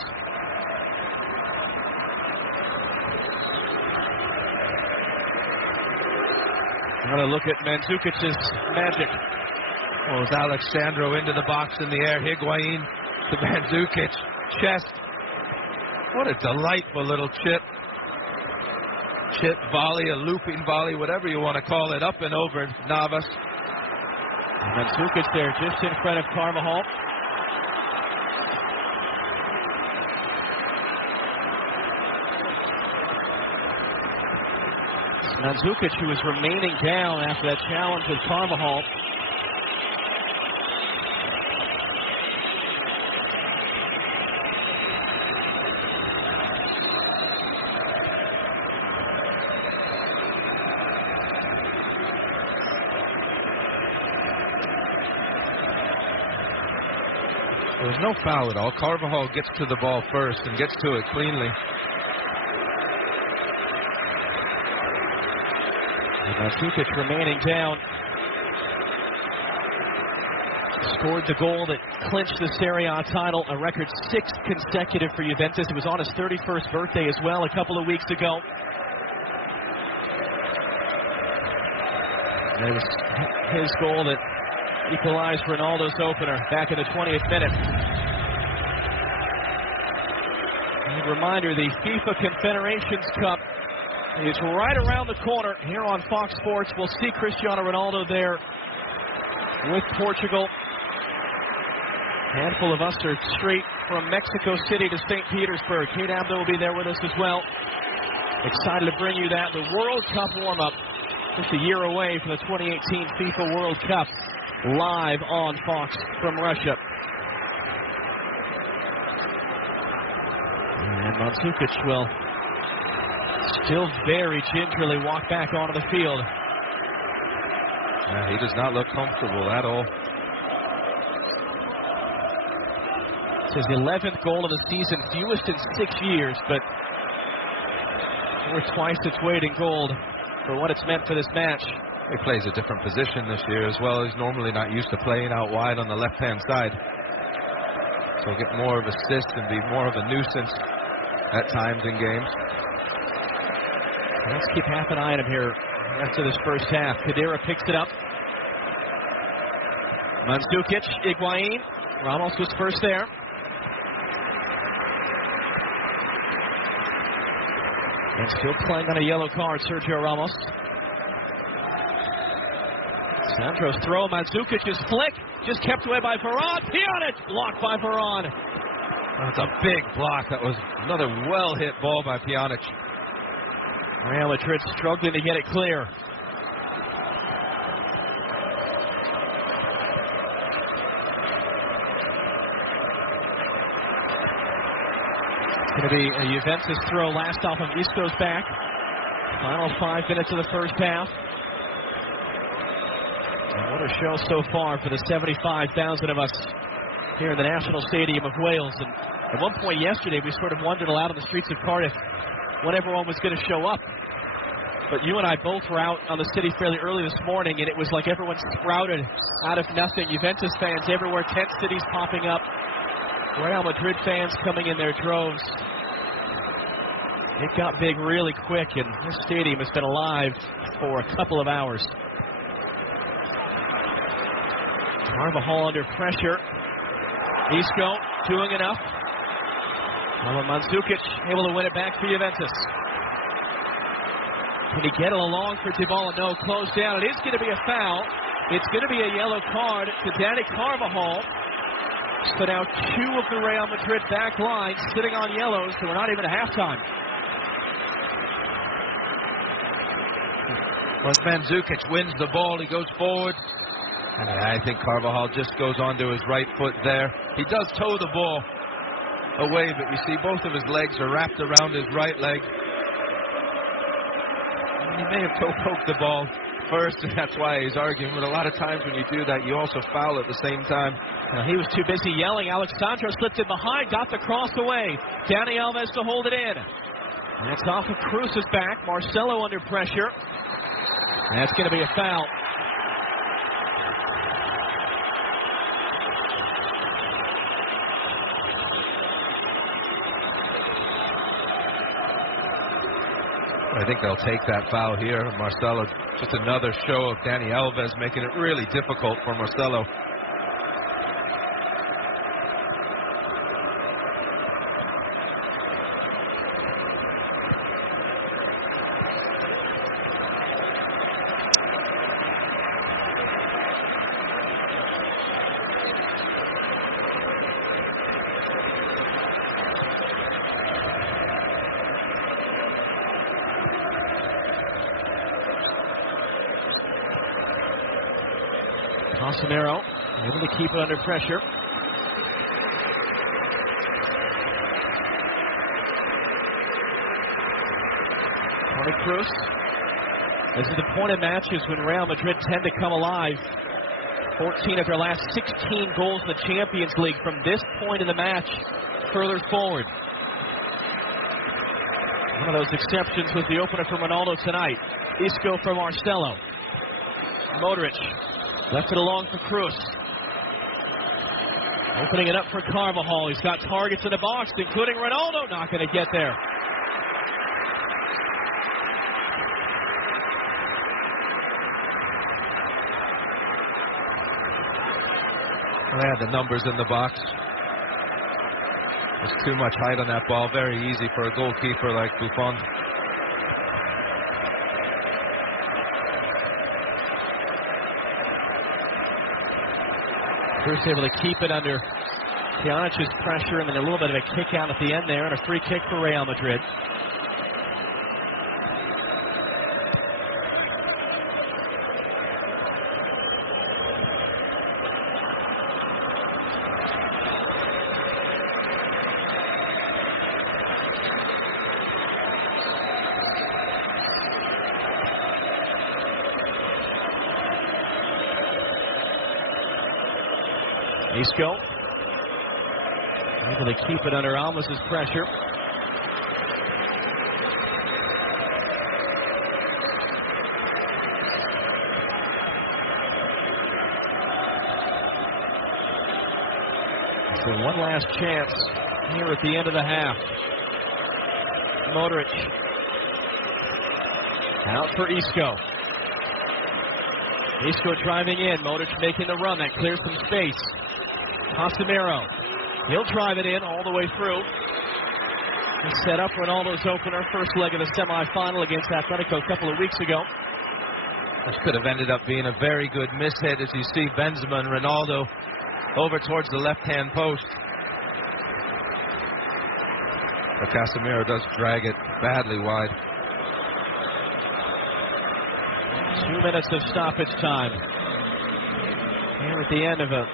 Another look at Mandzukic's magic. Well, it's Alexandro into the box in the air. Higuain to Mandzukic. Chest. What a delightful little chip. Chip volley, a looping volley, whatever you want to call it, up and over Navas. Mandzukic there just in front of Carvajal. Mandzukic, who was remaining down after that challenge with Carvajal. There was no foul at all. Carvajal gets to the ball first and gets to it cleanly. Mandzukic remaining down. Scored the goal that clinched the Serie A title, a record 6th consecutive for Juventus. It was on his 31st birthday as well a couple of weeks ago. And it was his goal that equalized Ronaldo's opener back in the 20th minute. And a reminder, the FIFA Confederations Cup is right around the corner here on Fox Sports. We'll see Cristiano Ronaldo there with Portugal. A handful of us are straight from Mexico City to St. Petersburg. Kate Abdo will be there with us as well. Excited to bring you that. The World Cup warm-up, just a year away from the 2018 FIFA World Cup, live on Fox from Russia. And Mandzukic will still very gingerly walk back onto the field. Yeah, he does not look comfortable at all. It's his 11th goal of the season, fewest in 6 years, but worth twice its weight in gold for what it's meant for this match. He plays a different position this year as well. He's normally not used to playing out wide on the left-hand side. So he'll get more of assists and be more of a nuisance at times in games. Let's keep half an eye on him here after this first half. Khedira picks it up. Mandzukic, Higuain. Ramos was first there. And still playing on a yellow card, Sergio Ramos. Sandro's throw, Mandzukic's flick, just kept away by Varane. Pjanic blocked by Varane. That's a big block. That was another well-hit ball by Pjanic. Real Madrid struggling to get it clear. It's going to be a Juventus throw last off of Isco's back. Final 5 minutes of the first half. And what a show so far for the 75,000 of us here in the National Stadium of Wales. And at one point yesterday, we sort of wondered aloud on the streets of Cardiff when everyone was going to show up. But you and I both were out on the city fairly early this morning, and it was like everyone sprouted out of nothing. Juventus fans everywhere, tent cities popping up. Real Madrid fans coming in their droves. It got big really quick, and this stadium has been alive for a couple of hours. Carvajal under pressure. Isco doing enough. Mandzukic able to win it back for Juventus. Can he get it along for Dybala? No, closed down. It is going to be a foul. It's going to be a yellow card to Dani Carvajal. So now 2 of the Real Madrid back line sitting on yellows, so we're not even at halftime. Once Mandzukic wins the ball, he goes forward. And I think Carvajal just goes onto his right foot there. He does toe the ball away, but you see both of his legs are wrapped around his right leg. He may have toe-poked the ball first, and that's why he's arguing. But a lot of times when you do that, you also foul at the same time. Now, he was too busy yelling. Alexandro slipped in behind, got the cross away. Dani Alves to hold it in. And it's off of Cruz's back. Marcelo under pressure. And that's going to be a foul. I think they'll take that foul here. Marcelo, just another show of Dani Alves making it really difficult for Marcelo. Casemiro able to keep it under pressure. Toni Kroos. This is the point of matches when Real Madrid tend to come alive 14 of their last 16 goals in the Champions League from this point in the match further forward. One of those exceptions was the opener for Ronaldo tonight. Isco for Marcelo. Modric left it along for Kroos. Opening it up for Carvajal. He's got targets in the box, including Ronaldo. Not going to get there. They had the numbers in the box. There's too much height on that ball. Very easy for a goalkeeper like Buffon. Kroos able to keep it under Pjanic's pressure, and then a little bit of a kick out at the end there, and a free kick for Real Madrid. Isco able to keep it under Almas's pressure. So one last chance here at the end of the half. Modric out for Isco. Isco driving in. Modric making the run. That clears some space. Casemiro, he'll drive it in all the way through. He set up Ronaldo's opener, first leg of the semifinal against Atletico a couple of weeks ago. This could have ended up being a very good mishit as you see Benzema and Ronaldo over towards the left-hand post. But Casemiro does drag it badly wide. 2 minutes of stoppage time here at the end of a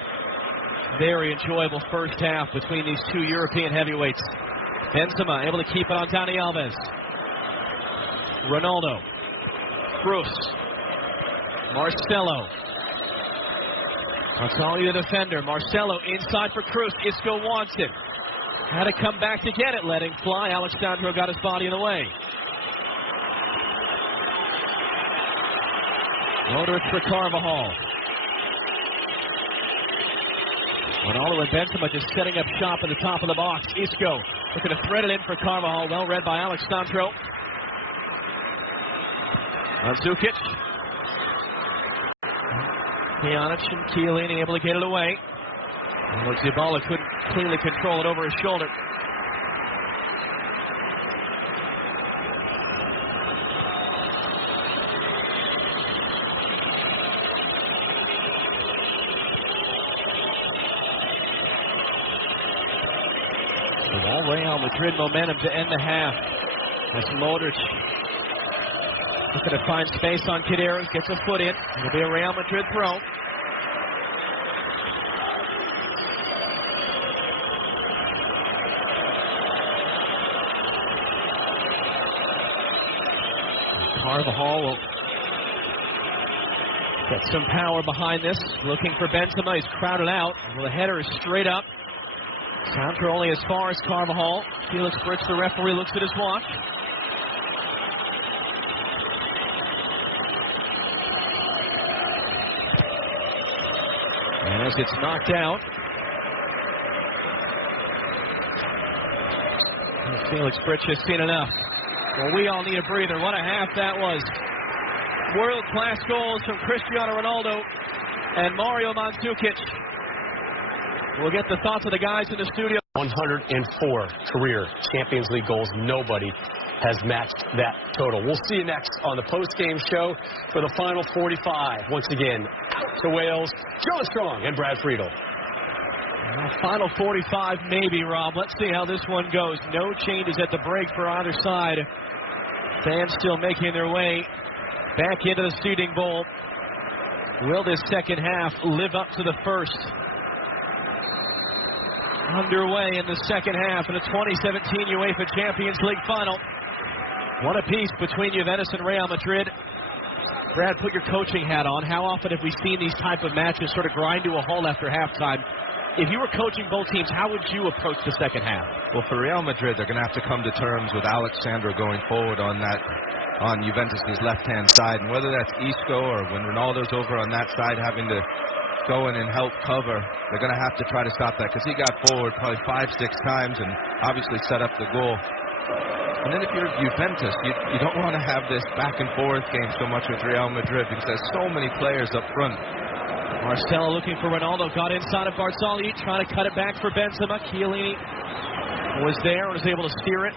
very enjoyable first half between these two European heavyweights. Benzema able to keep it on Dani Alves. Ronaldo. Kroos. Marcelo. Antalya the defender. Marcelo inside for Kroos. Isco wants it. Had to come back to get it. Letting fly. Alexandro got his body in the way. Modric for Carvajal. Ronaldo and Benzema just setting up shop at the top of the box. Isco looking to thread it in for Carvajal. Well read by Alexandro. Mandzukic. Pjanic and Chiellini able to get it away. Although Dybala couldn't cleanly control it over his shoulder. All Real Madrid momentum to end the half. As Modric looking to find space on Cadaros, gets a foot in. It'll be a Real Madrid throw. Carvajal will get some power behind this. Looking for Benzema. He's crowded out. Well, the header is straight up. Counter only as far as Carvajal. Felix Britz, the referee, looks at his watch. And as it's knocked out, Felix Britz has seen enough. Well, we all need a breather. What a half that was. World-class goals from Cristiano Ronaldo and Mario Mandzukic. We'll get the thoughts of the guys in the studio. 104 career Champions League goals. Nobody has matched that total. We'll see you next on the post-game show for the final 45. Once again, out to Wales, Joe Strong and Brad Friedel. Final 45 maybe, Rob. Let's see how this one goes. No changes at the break for either side. Fans still making their way back into the seating bowl. Will this second half live up to the first? Underway in the second half of the 2017 UEFA Champions League final. One apiece between Juventus and Real Madrid. Brad, put your coaching hat on. How often have we seen these type of matches sort of grind to a halt after halftime? If you were coaching both teams, how would you approach the second half? Well, for Real Madrid, they're going to have to come to terms with Alexandro going forward on Juventus' left-hand side. And whether that's Isco or when Ronaldo's over on that side having to go in and help cover, they're going to have to try to stop that because he got forward probably 5-6 times and obviously set up the goal. And then if you're Juventus, you don't want to have this back-and-forth game so much with Real Madrid because there's so many players up front. Marcelo looking for Ronaldo, got inside of Barzagli, trying to cut it back for Benzema. Chiellini was there, was able to steer it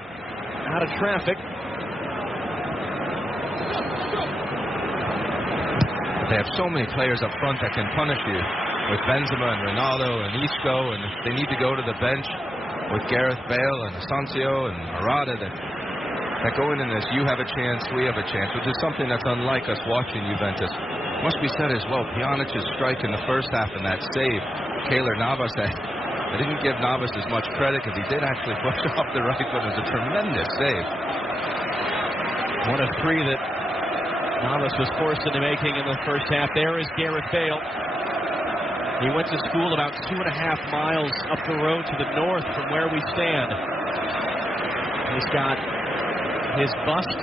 out of traffic. They have so many players up front that can punish you with Benzema and Ronaldo and Isco, and if they need to go to the bench with Gareth Bale and Asensio and Morata that go in this, you have a chance, we have a chance, which is something that's unlike us watching Juventus. Must be said as well, Pjanic's strike in the first half and that save, Keylor Navas, I didn't give Navas as much credit because he did actually push off the right foot. It was a tremendous save. One of three that Navas was forced into making in the first half. There is Gareth Bale. He went to school about 2.5 miles up the road to the north from where we stand. He's got his bust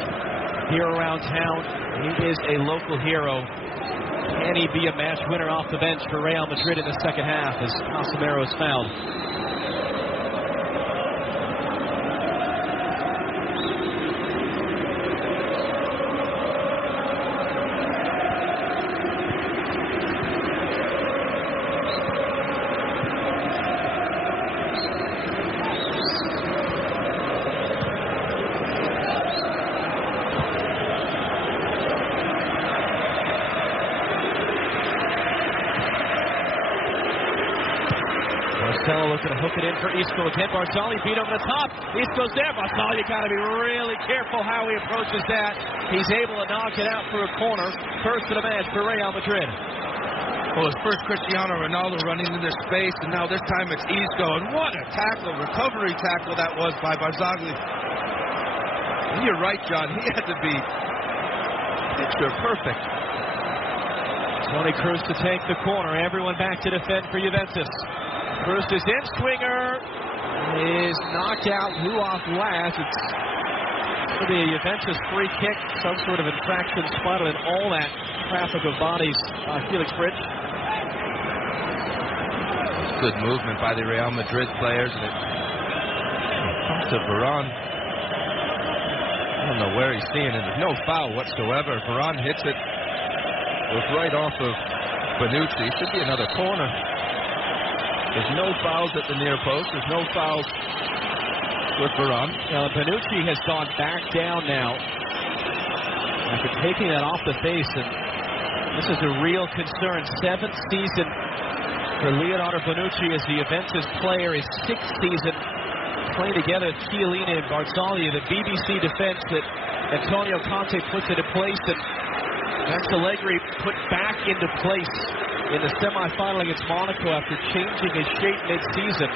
here around town. He is a local hero. Can he be a match winner off the bench for Real Madrid in the second half as Casemiro is fouled? Marcelo looking to hook it in for Isco again. Barzagli beat over the top. Isco's there. Barzagli got to be really careful how he approaches that. He's able to knock it out through a corner. First of the match for Real Madrid. Well, it's first Cristiano Ronaldo running into space, and now this time it's Isco. And what a tackle, recovery tackle that was by Barzagli. And you're right, John. He had to be picture perfect. Toni Kroos to take the corner. Everyone back to defend for Juventus. Kroos is in. Swinger is knocked out. Who off last? It's going to be a Juventus free kick. Some sort of infraction spotted in all that traffic of bodies by Felix Bridge. Good movement by the Real Madrid players. And it comes to Varane. I don't know where he's seeing it. There's no foul whatsoever. Varane hits it. Was right off of Bonucci. Should be another corner. There's no fouls at the near post. There's no fouls with Varane. Bonucci has gone back down now after taking that off the face, and this is a real concern. 7th season for Leonardo Bonucci as the Juventus player. His 6th season playing together with Chiellini and Barzagli. The BBC defense that Antonio Conte puts into place, and Max Allegri put back into place in the semifinal against Monaco after changing his shape mid-season.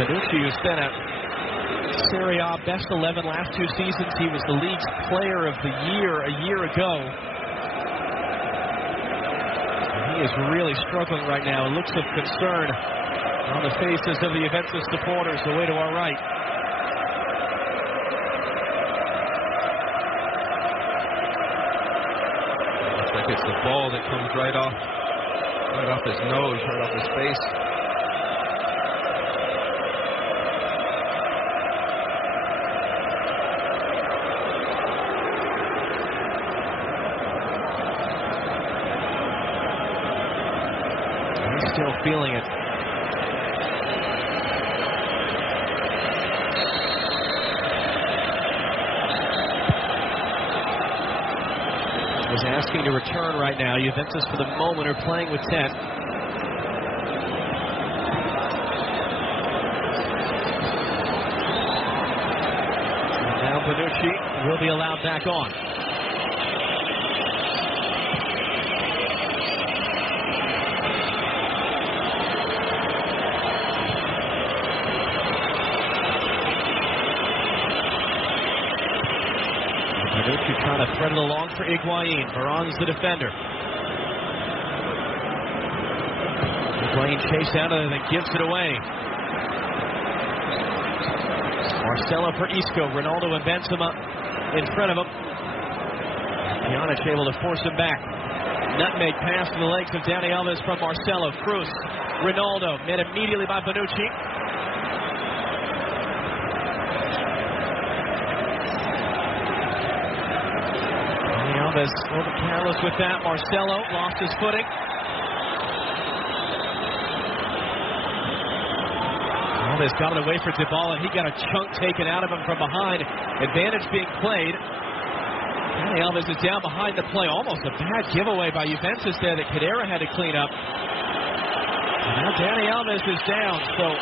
Bonucci, who's been a Serie A best 11 last 2 seasons. He was the league's player of the year a year ago. He is really struggling right now. Looks of concern on the faces of the Juventus supporters the way to our right. It's the ball that comes right off his nose, right off his face. He's still feeling it. Is asking to return right now. Juventus for the moment are playing with 10. And now Bonucci will be allowed back on. Bonucci trying to Threaded along for Higuain. Varane the defender. Higuain chased out of it and gives it away. Marcelo for Isco. Ronaldo and Benzema in front of him. Pjanic able to force him back. Nutmeg pass to the legs of Dani Alves from Marcelo. Cruz. Ronaldo met immediately by Bonucci. Dani Alves a little careless with that. Marcelo lost his footing. Alves got it away for Dybala. He got a chunk taken out of him from behind. Advantage being played. Dani Alves is down behind the play. Almost a bad giveaway by Juventus there that Khedira had to clean up. And now Dani Alves is down. So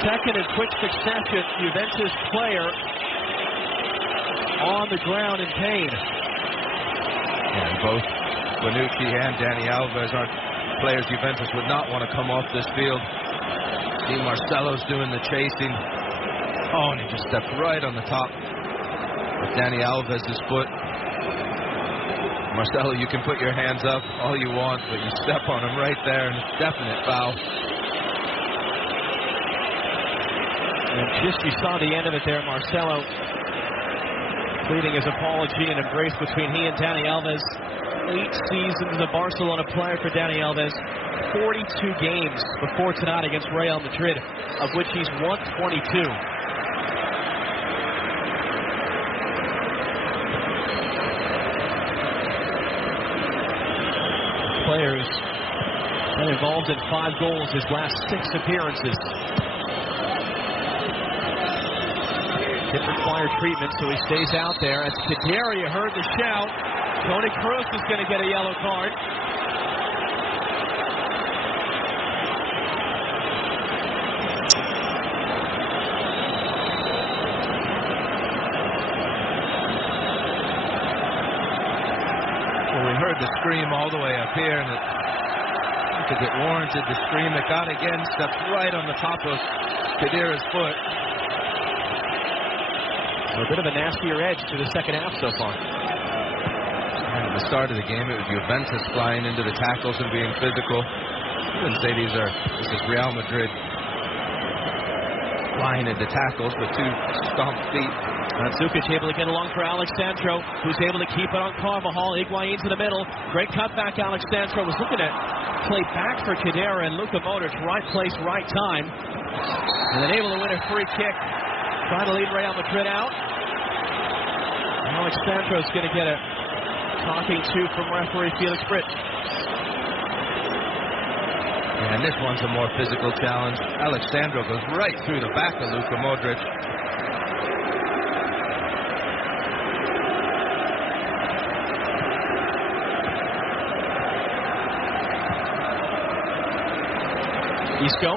second in quick succession, Juventus player on the ground in pain. And both Bonucci and Dani Alves are players Juventus would not want to come off this field. See Marcelo's doing the chasing. Oh, and he just stepped right on the top of Dani Alves' foot. Marcelo, you can put your hands up all you want, but you step on him right there, and it's definite foul. And just you saw the end of it there, Marcelo pleading his apology and embrace between he and Dani Alves. 8 seasons of Barcelona player for Dani Alves. 42 games before tonight against Real Madrid, of which he's won 22. Players been involved in 5 goals his last 6 appearances. Didn't require treatment, so he stays out there. As Khedira, you heard the shout. Toni Kroos is going to get a yellow card. Well, we heard the scream all the way up here, and I think it warranted the scream. It got again, stepped right on the top of Khedira's foot. A bit of a nastier edge to the second half so far. At the start of the game, it was Juventus flying into the tackles and being physical. I wouldn't say this is Real Madrid flying into tackles, but 2 stomped feet. Mandzukic able to get along for Alex Sandro, who's able to keep it on Carvajal. Higuain to the middle. Great cutback. Alex Sandro was looking at play back for Khedira and Luka Modric. Right place, right time. And then able to win a free kick. Trying to lead Real Madrid out. Alex Sandro's going to get a talking to from referee Felix Britt. And this one's a more physical challenge. Alex Sandro goes right through the back of Luka Modric. Isco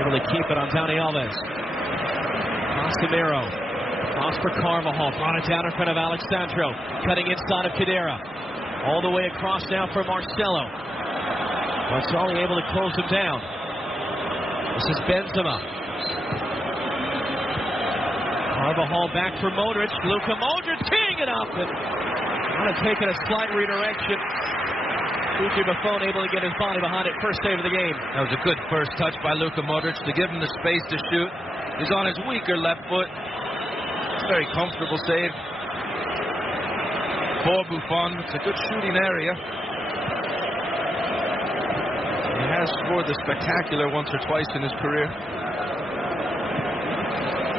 able to keep it on Dani Alves. Casemiro. Cross for Carvajal. Brought it down in front of Alex Sandro. Cutting inside of Khedira. All the way across now for Marcelo. Marcelo able to close him down. This is Benzema. Carvajal back for Modric. Luka Modric teeing it up. And kind of taking a slight redirection. Buffon able to get his body behind it. First save of the game. That was a good first touch by Luka Modric to give him the space to shoot. He's on his weaker left foot. Very comfortable save for Buffon. It's a good shooting area. He has scored the spectacular once or twice in his career.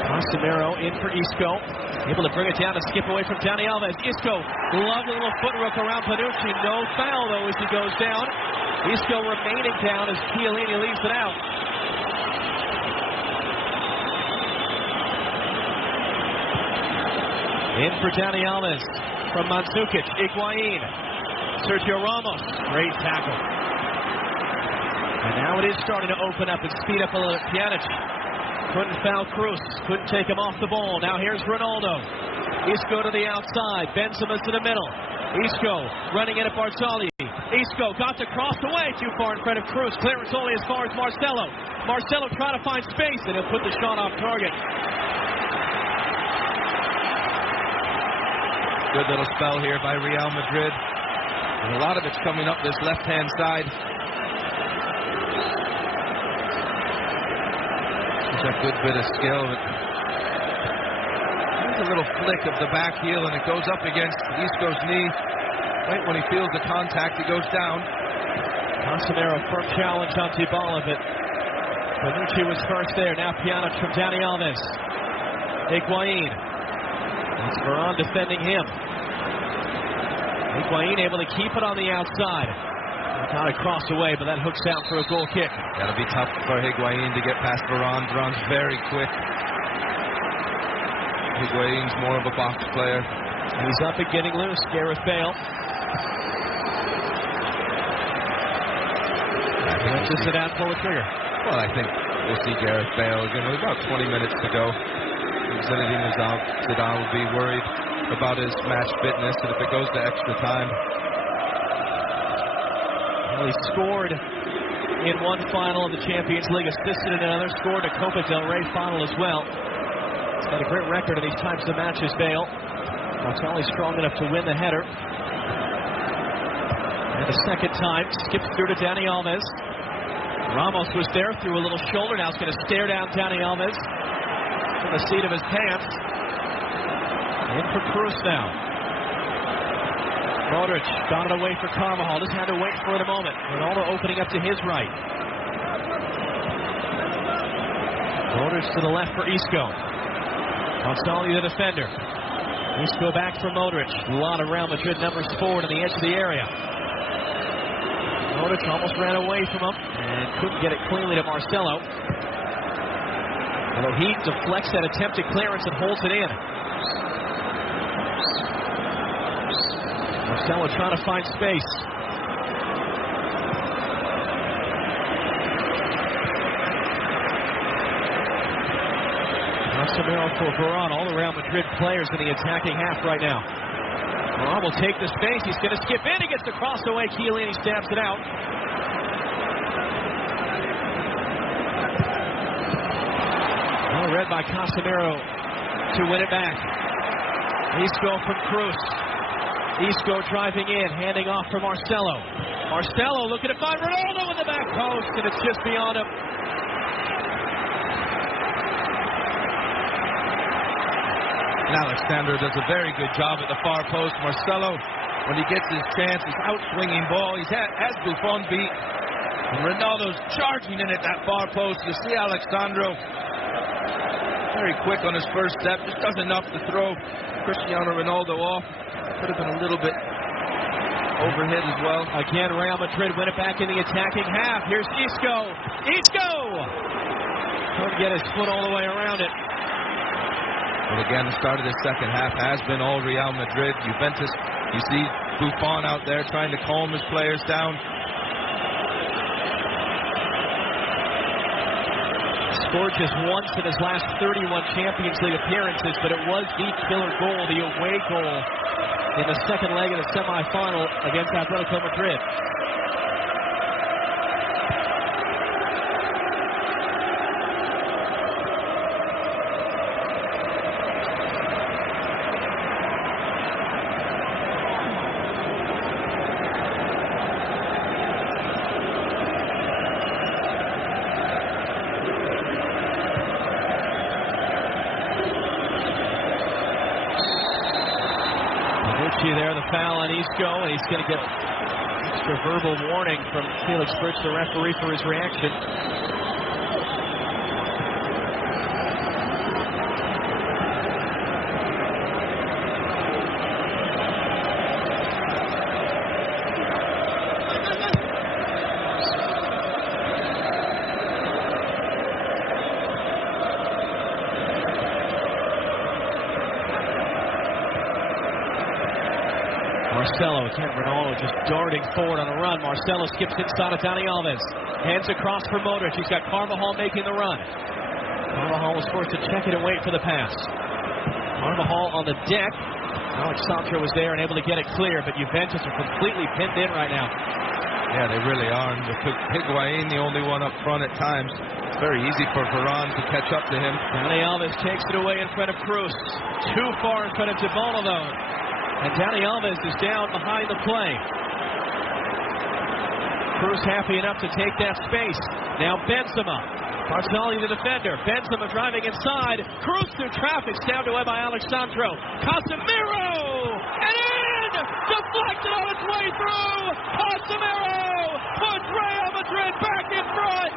Casemiro in for Isco. Able to bring it down and skip away from Dani Alves. Isco, lovely little footwork around Bonucci. No foul, though, as he goes down. Isco remaining down as Chiellini leaves it out. In for Dani Alves from Mandzukic. Higuain. Sergio Ramos. Great tackle. And now it is starting to open up and speed up a little. Pjanic couldn't foul Cruz. Couldn't take him off the ball. Now here's Ronaldo. Isco to the outside. Benzema to the middle. Isco running in at Bartoli. Isco got to cross away too far in front of Cruz. Clearance only as far as Marcelo. Marcelo trying to find space and he'll put the shot off target. Good little spell here by Real Madrid. And a lot of it's coming up this left-hand side. There's a good bit of skill. There's a little flick of the back heel, and it goes up against Isco's knee. Right when he feels the contact, he goes down. Casemiro, firm challenge on Dybala, but Bonucci was first there. Now Pjanic from Dani Alves. Higuain. It's Varane defending him. Higuain able to keep it on the outside. Got it crossed away, but that hooks out for a goal kick. That'll be tough for Higuain to get past Varane. Varane's very quick. Higuain's more of a box player. He's up and getting loose. Gareth Bale. Just sit down, pull the trigger. Well, I think we'll see Gareth Bale again with about 20 minutes to go. Zinedine Zidane will be worried about his match fitness, and if it goes to extra time. Well, he scored in one final of the Champions League, assisted in another, scored a Copa del Rey final as well. He's got a great record in these types of matches, Bale. Martelli's strong enough to win the header. And the second time, skips through to Dani Alves. Ramos was there, threw a little shoulder. Now he's going to stare down Dani Alves from the seat of his pants. In for Cruz now. Modric got it away for Carvajal. Just had to wait for it a moment. Ronaldo opening up to his right. Modric to the left for Isco. Gonzalez the defender. Isco back for Modric. A lot of Real Madrid numbers forward on the edge of the area. Modric almost ran away from him and couldn't get it cleanly to Marcelo. Although he deflects that attempted clearance and holds it in. Marcelo trying to find space. Casemiro for Varane. All the Real Madrid players in the attacking half right now. Varane will take the space. He's going to skip in. He gets the cross away. Chiellini stabs it out. Well read by Casemiro to win it back. Isco from Cruz. Isco driving in, handing off for Marcelo. Marcelo looking to find Ronaldo in the back post, and it's just beyond him. And Alexander does a very good job at the far post. Marcelo, when he gets his chance, his out-swinging ball, he's has Buffon beat. And Ronaldo's charging in at that far post. You see Alexandro very quick on his first step, just does enough to throw Cristiano Ronaldo off. Could have been a little bit overhit as well. Again, Real Madrid win it back in the attacking half. Here's Isco. Isco! Couldn't get his foot all the way around it. But again, the start of the second half has been all Real Madrid. Juventus, you see Buffon out there trying to calm his players down. Scored just once in his last 31 Champions League appearances, but it was the killer goal, the away goal in the second leg of the semifinal against Atletico Madrid. There, the foul on Isco, and he's going to get extra verbal warning from Felix Bridge, the referee, for his reaction. Marcelo, again, Ronaldo just darting forward on a run. Marcelo skips inside of Dani Alves. Hands across for Modric. He's got Carvajal making the run. Carvajal was forced to check it and wait for the pass. Carvajal on the deck. Alexandro was there and able to get it clear, but Juventus are completely pinned in right now. Yeah, they really are. And with Higuain the only one up front at times, it's very easy for Varane to catch up to him. Dani Alves takes it away in front of Cruz. Too far in front of Dybala, though. And Dani Alves is down behind the play. Cruz happy enough to take that space. Now Benzema. Barzagli the defender. Benzema driving inside. Cruz through traffic. Down away by Alexandro. Casemiro! And in! Deflected on its way through! Casemiro puts Real Madrid back in front!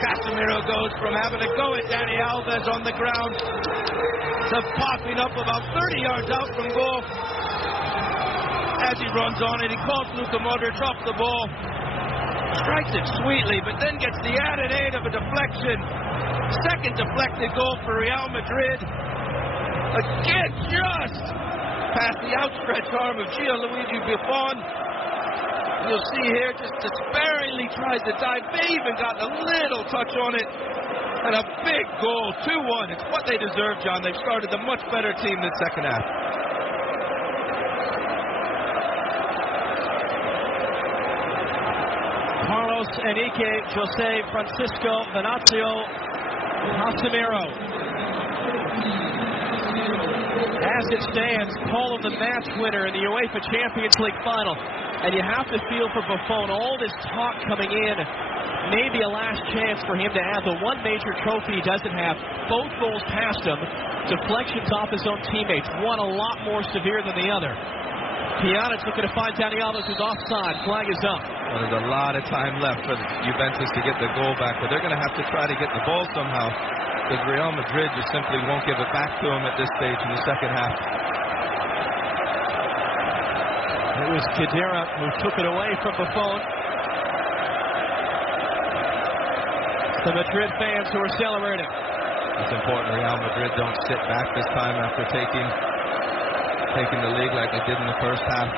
Casemiro goes from having to go at Dani Alves on the ground to popping up about 30 yards out from goal. As he runs on it, he calls Luka Modric off the ball. Strikes it sweetly, but then gets the added aid of a deflection. Second deflected goal for Real Madrid. Again, just past the outstretched arm of Gianluigi Buffon. You'll see here, just despairingly tries to dive. They even got a little touch on it. And a big goal, 2-1. It's what they deserve, John. They've started a much better team than second half. Carlos Enrique, Jose Francisco Venancio Casemiro. As it stands, call him the match winner in the UEFA Champions League final. And you have to feel for Buffon, all this talk coming in, maybe a last chance for him to add the one major trophy he doesn't have. Both goals past him, deflections off his own teammates, one a lot more severe than the other. Pjanic looking to find Dani Alves, who's offside. Flag is up. Well, there's a lot of time left for Juventus to get the goal back, but they're going to have to try to get the ball somehow, because Real Madrid just simply won't give it back to them at this stage in the second half. It was Khedira who took it away from Buffon. The Madrid fans who are celebrating. It's important Real Madrid don't sit back this time after taking the lead like they did in the first half.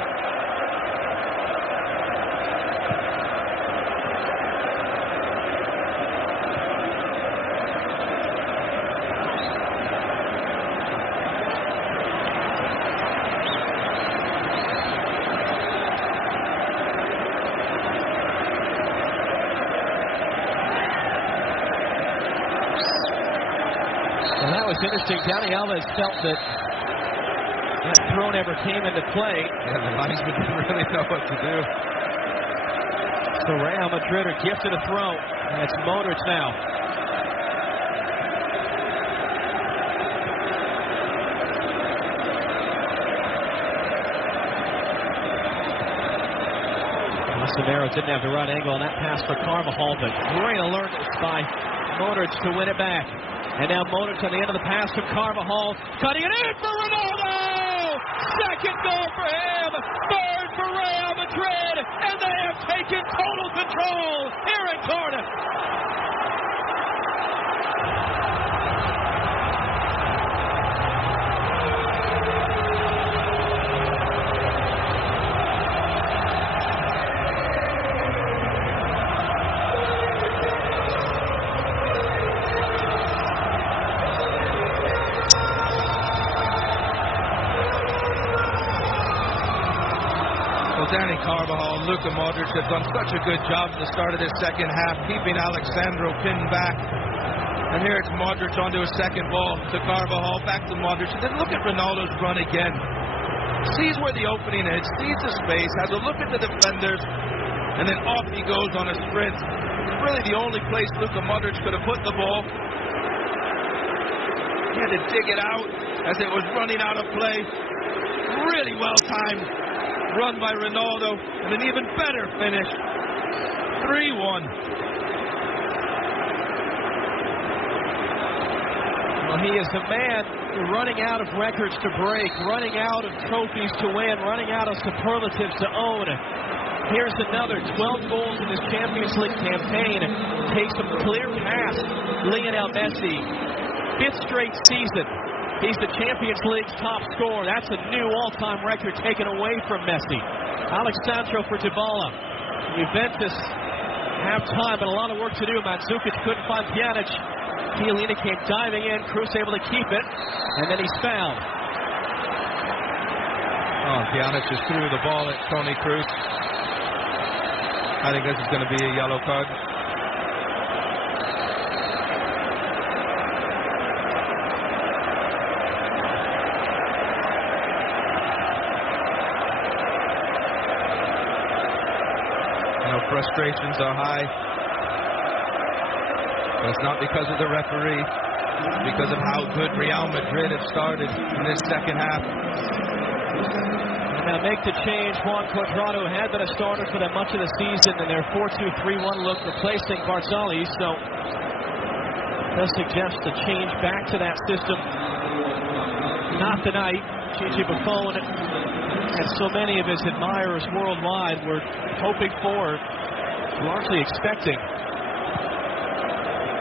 Well, that was interesting. Dani Alves felt that throw never came into play. Yeah, the linesman didn't really know what to do. So Real Madrid are gifted a throw. And it's Modric now. Casemiro didn't have the right angle on that pass for Carvajal, but great alertness by Modric to win it back. And now Modric on the end of the pass from Carvajal, cutting it in for Ronaldo! Second goal for him, third for Real Madrid, and they have taken total control here in Cardiff. Dani Carvajal and Luka Modric have done such a good job at the start of this second half, keeping Alexandro pinned back. And here it's Modric onto a second ball to Carvajal, back to Modric. And then look at Ronaldo's run again. Sees where the opening is, sees the space, has a look at the defenders, and then off he goes on a sprint. It's really the only place Luka Modric could have put the ball. He had to dig it out as it was running out of play. Really well timed run by Ronaldo, and an even better finish. 3-1. Well, he is a man running out of records to break, running out of trophies to win, running out of superlatives to own. Here's another 12 goals in this Champions League campaign. Takes him clear past Lionel Messi. Fifth straight season. He's the Champions League's top scorer. That's a new all-time record taken away from Messi. Alexandro for Dybala. Juventus halftime, but a lot of work to do. Mandzukic couldn't find Pjanic. Chiellini came diving in. Kroos able to keep it, and then he's fouled. Oh, Pjanic just threw the ball at Toni Kroos. I think this is going to be a yellow card. Frustrations are high, but it's not because of the referee. It's because of how good Real Madrid have started in this second half. And they'll make the change. Juan Cuadrado had been a starter for them much of the season in their 4-2-3-1 look, replacing Barzali. So it does suggest a change back to that system. Not tonight. Gigi Buffon and so many of his admirers worldwide were hoping for, largely expecting.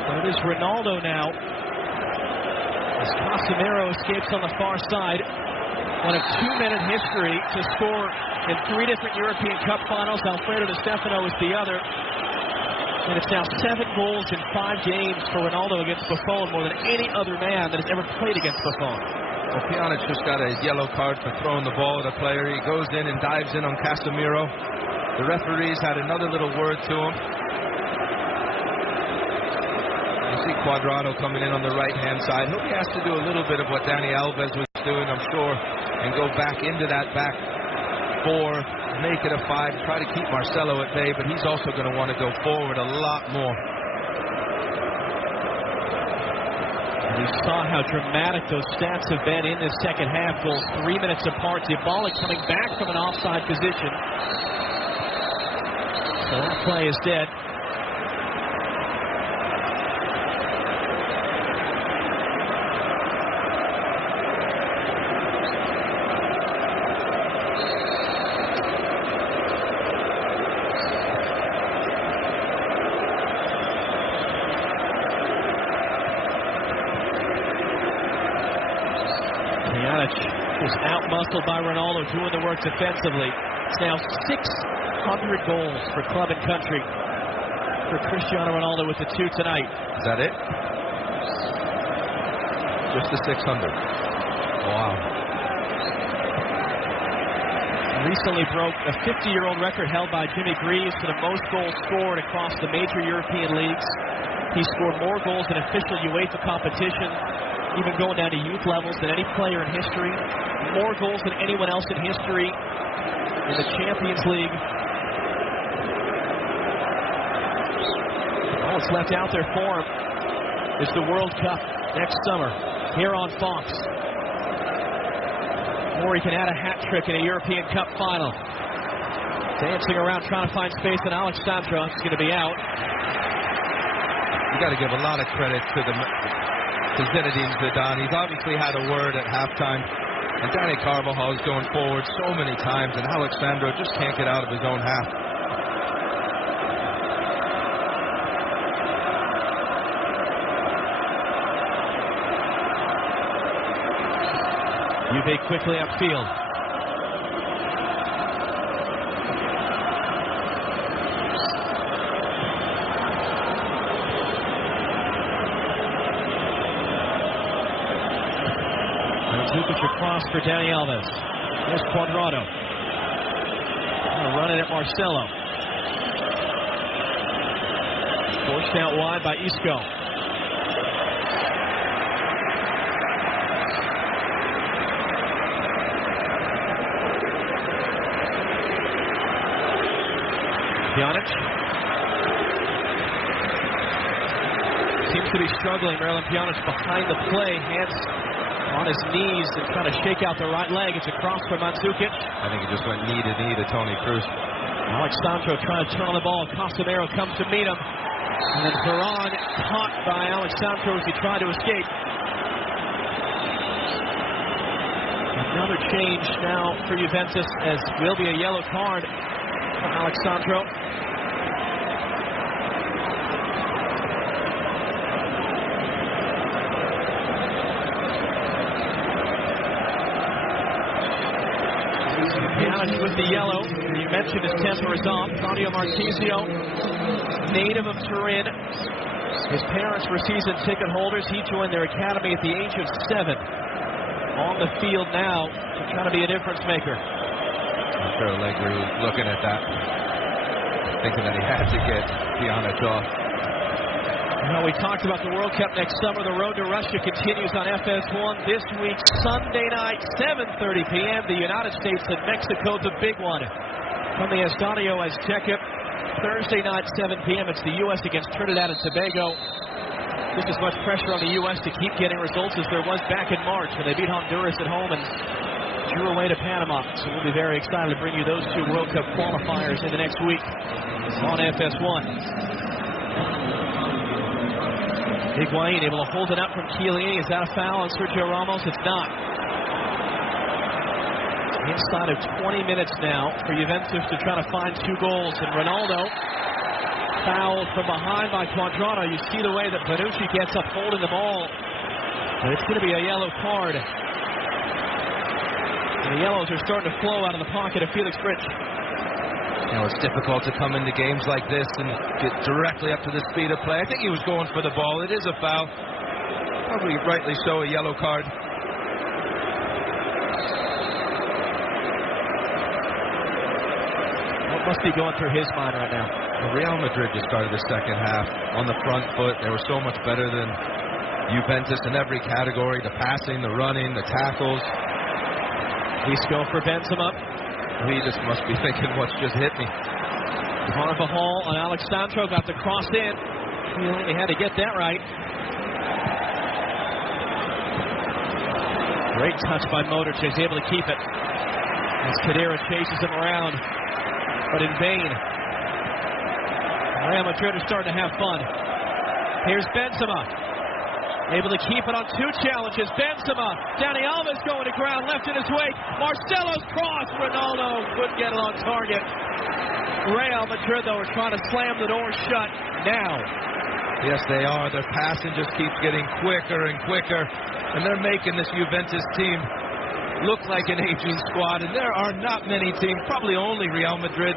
But it is Ronaldo now, as Casemiro escapes on the far side. One of 2-minute history to score in 3 different European Cup finals. Alfredo Di Stefano is the other. And it's now 7 goals in 5 games for Ronaldo against Buffon, more than any other man that has ever played against Buffon. Well, Pjanic just got a yellow card for throwing the ball at a player. He goes in and dives in on Casemiro. The referees had another little word to him. You see Cuadrado coming in on the right-hand side. He'll be asked to do a little bit of what Dani Alves was doing, I'm sure, and go back into that back 4, make it a 5, try to keep Marcelo at bay, but he's also going to want to go forward a lot more. We saw how dramatic those stats have been in this second half. Goals 3 minutes apart. Dybala coming back from an offside position. So that play is dead. Was out-muscled by Ronaldo, doing the work defensively. It's now 600 goals for club and country for Cristiano Ronaldo with the 2 tonight. Is that it? Just the 600. Wow. Recently broke a 50-year-old record held by Jimmy Greaves for the most goals scored across the major European leagues. He scored more goals in official UEFA competition, even going down to youth levels, than any player in history. More goals than anyone else in history in the Champions League. All that's left out there for him is the World Cup next summer here on Fox. Or he can add a hat trick in a European Cup final. Dancing around trying to find space, and Alex Sandro is going to be out. You got to give a lot of credit to Zinedine Zidane. He's obviously had a word at halftime. And Dani Carvajal is going forward so many times, and Alex Sandro just can't get out of his own half. Juve quickly upfield. Mandzukic across for Dani Alves. Here's Cuadrado. Running at Marcelo. Forced out wide by Isco. Pjanic seems to be struggling. Marouane Pjanic behind the play, hands on his knees and trying to shake out the right leg. It's a cross for Mandzukic. I think he just went knee to knee to Toni Kroos. Alex Sandro trying to turn on the ball. Casemiro comes to meet him. And then Varane caught by Alex Sandro as he tried to escape. Another change now for Juventus, as will be a yellow card for Alex Sandro. With the yellow, you mentioned his temper is off. Claudio Marchisio native of Turin. His parents were season ticket holders. He joined their academy at the age of 7. On the field now to try to be a difference maker. I'm sure Allegri was looking at that, thinking that he had to get Pjanic off. Well, we talked about the World Cup next summer. The road to Russia continues on FS1 this week, Sunday night, 7:30 p.m. The United States and Mexico, the big one. From the Estadio Azteca, Thursday night, 7 p.m. It's the U.S. against Trinidad and Tobago. Just as much pressure on the U.S. to keep getting results as there was back in March when they beat Honduras at home and drew away to Panama. So we'll be very excited to bring you those 2 World Cup qualifiers in the next week on FS1. Higuain able to hold it up from Chiellini. Is that a foul on Sergio Ramos? It's not. Inside of 20 minutes now for Juventus to try to find 2 goals. And Ronaldo fouled from behind by Quadrado. You see the way that Bonucci gets up holding the ball. And it's going to be a yellow card. And the yellows are starting to flow out of the pocket of Felix Brych. You know, it's difficult to come into games like this and get directly up to the speed of play. I think he was going for the ball. It is a foul. Probably rightly so, a yellow card. What must be going through his mind right now? Real Madrid just started the second half on the front foot. They were so much better than Juventus in every category. The passing, the running, the tackles. Isco for Benzema. He just must be thinking, what's just hit me? Carvajal on Alex Sandro got the cross in. He had to get that right. Great touch by Modric. He's able to keep it as Khedira chases him around, but in vain. Real Madrid are starting to have fun. Here's Benzema. Able to keep it on 2 challenges. Benzema. Dani Alves going to ground. Left in his wake. Marcelo's cross. Ronaldo couldn't get it on target. Real Madrid, though, are trying to slam the door shut now. Yes, they are. Their passing just keeps getting quicker and quicker. And they're making this Juventus team look like an aging squad. And there are not many teams, probably only Real Madrid,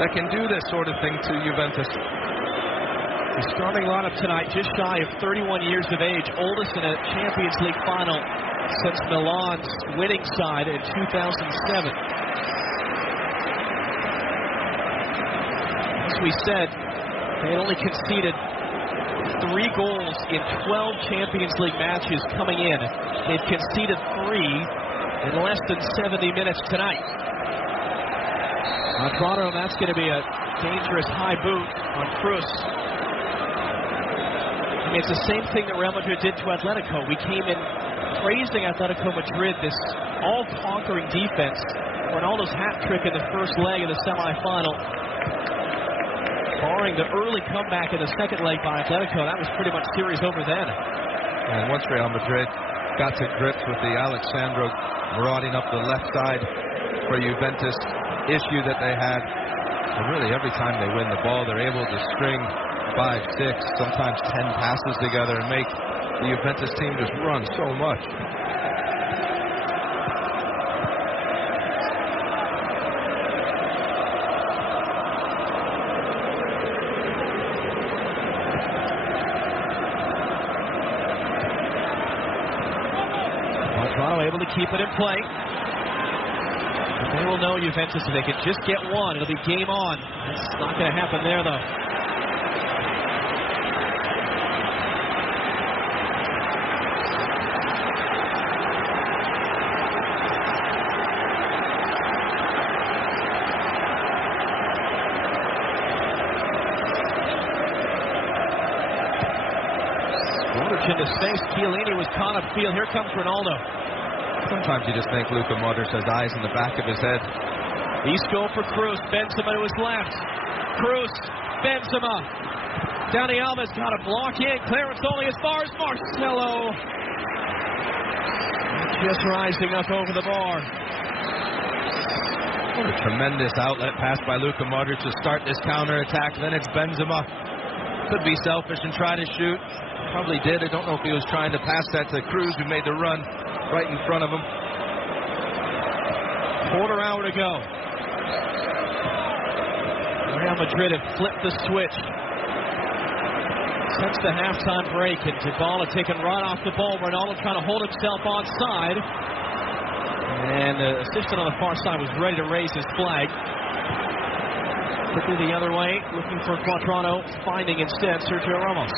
that can do this sort of thing to Juventus. The starting lineup tonight, just shy of 31 years of age, oldest in a Champions League final since Milan's winning side in 2007. As we said, they had only conceded 3 goals in 12 Champions League matches coming in. They've conceded 3 in less than 70 minutes tonight. Quadrado, that's going to be a dangerous high boot on Cruz. I mean, it's the same thing that Real Madrid did to Atletico. We came in praising Atletico Madrid, this all-conquering defense. Ronaldo's hat trick in the first leg of the semifinal. Barring the early comeback in the second leg by Atletico, that was pretty much series over then. And once Real Madrid got to grips with the Alexandro marauding up the left side for Juventus issue that they had, and really every time they win the ball, they're able to string 5, 6, sometimes 10 passes together and make the Juventus team just run so much. Quadrado able to keep it in play. They will know Juventus if they can just get one. It'll be game on. It's not going to happen there, though. Into space, Chiellini was caught upfield. Here comes Ronaldo. Sometimes you just think Luka Modric has eyes in the back of his head. Isco for Cruz. Benzema to his left. Cruz. Benzema. Dani Alves got a block in. Clearance only as far as Marcelo. Just rising up over the bar. What a tremendous outlet pass by Luka Modric to start this counter-attack. Then it's Benzema. Could be selfish and try to shoot. Probably did. I don't know if he was trying to pass that to Cruz, who made the run right in front of him. Quarter hour to go. Real Madrid have flipped the switch. Since the halftime break, and Dybala taking right off the ball. Ronaldo trying to hold himself onside. And the assistant on the far side was ready to raise his flag. Quickly the other way, looking for Quadrado, finding instead Sergio Ramos.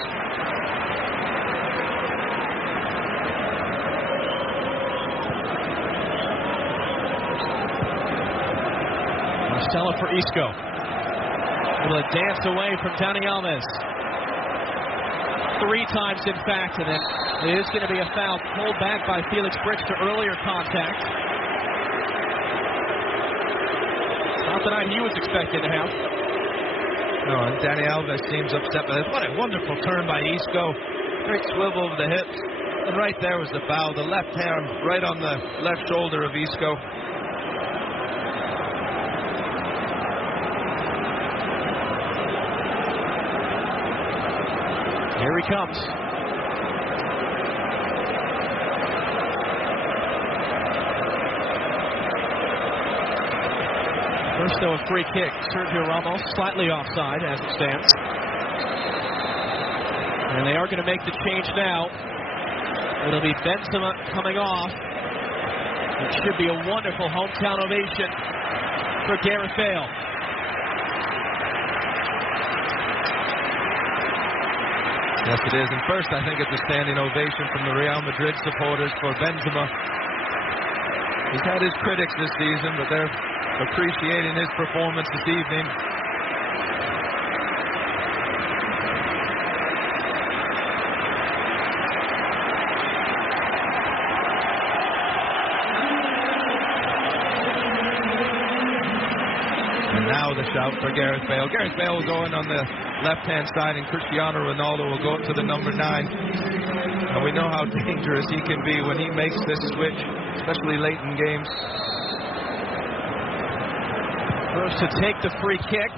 Marcelo for Isco. Able to dance away from Dani Alves. 3 times, in fact, and then it is going to be a foul pulled back by Felix Brits to earlier contact. It's not the night he was expected to have. No, and Dani Alves seems upset with it. What a wonderful turn by Isco. Great swivel of the hips. And right there was the foul. The left hand right on the left shoulder of Isco. Here he comes. First, though, a free kick. Sergio Ramos slightly offside as it stands. And they are going to make the change now. It'll be Benzema coming off. It should be a wonderful hometown ovation for Gareth Bale. Yes, it is. And first, I think it's a standing ovation from the Real Madrid supporters for Benzema. He's had his critics this season, but they're appreciating his performance this evening. And now the shout for Gareth Bale. Gareth Bale will go in on the left-hand side, and Cristiano Ronaldo will go up to the number 9. And we know how dangerous he can be when he makes this switch, especially late in games. First to take the free kick.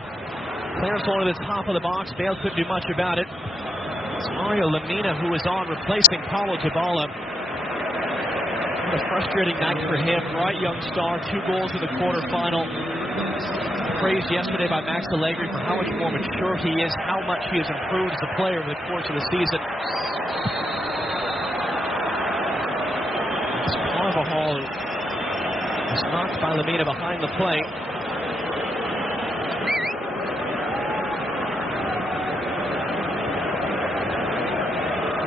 Clears one to the top of the box. Bale couldn't do much about it. It's Mario Lemina who is on, replacing Paulo Dybala. What a frustrating night for him. Bright young star, 2 goals in the quarterfinal. Praised yesterday by Max Allegri for how much more mature he is, how much he has improved as a player over the course of the season. Carvajal is knocked by Lemina behind the plate.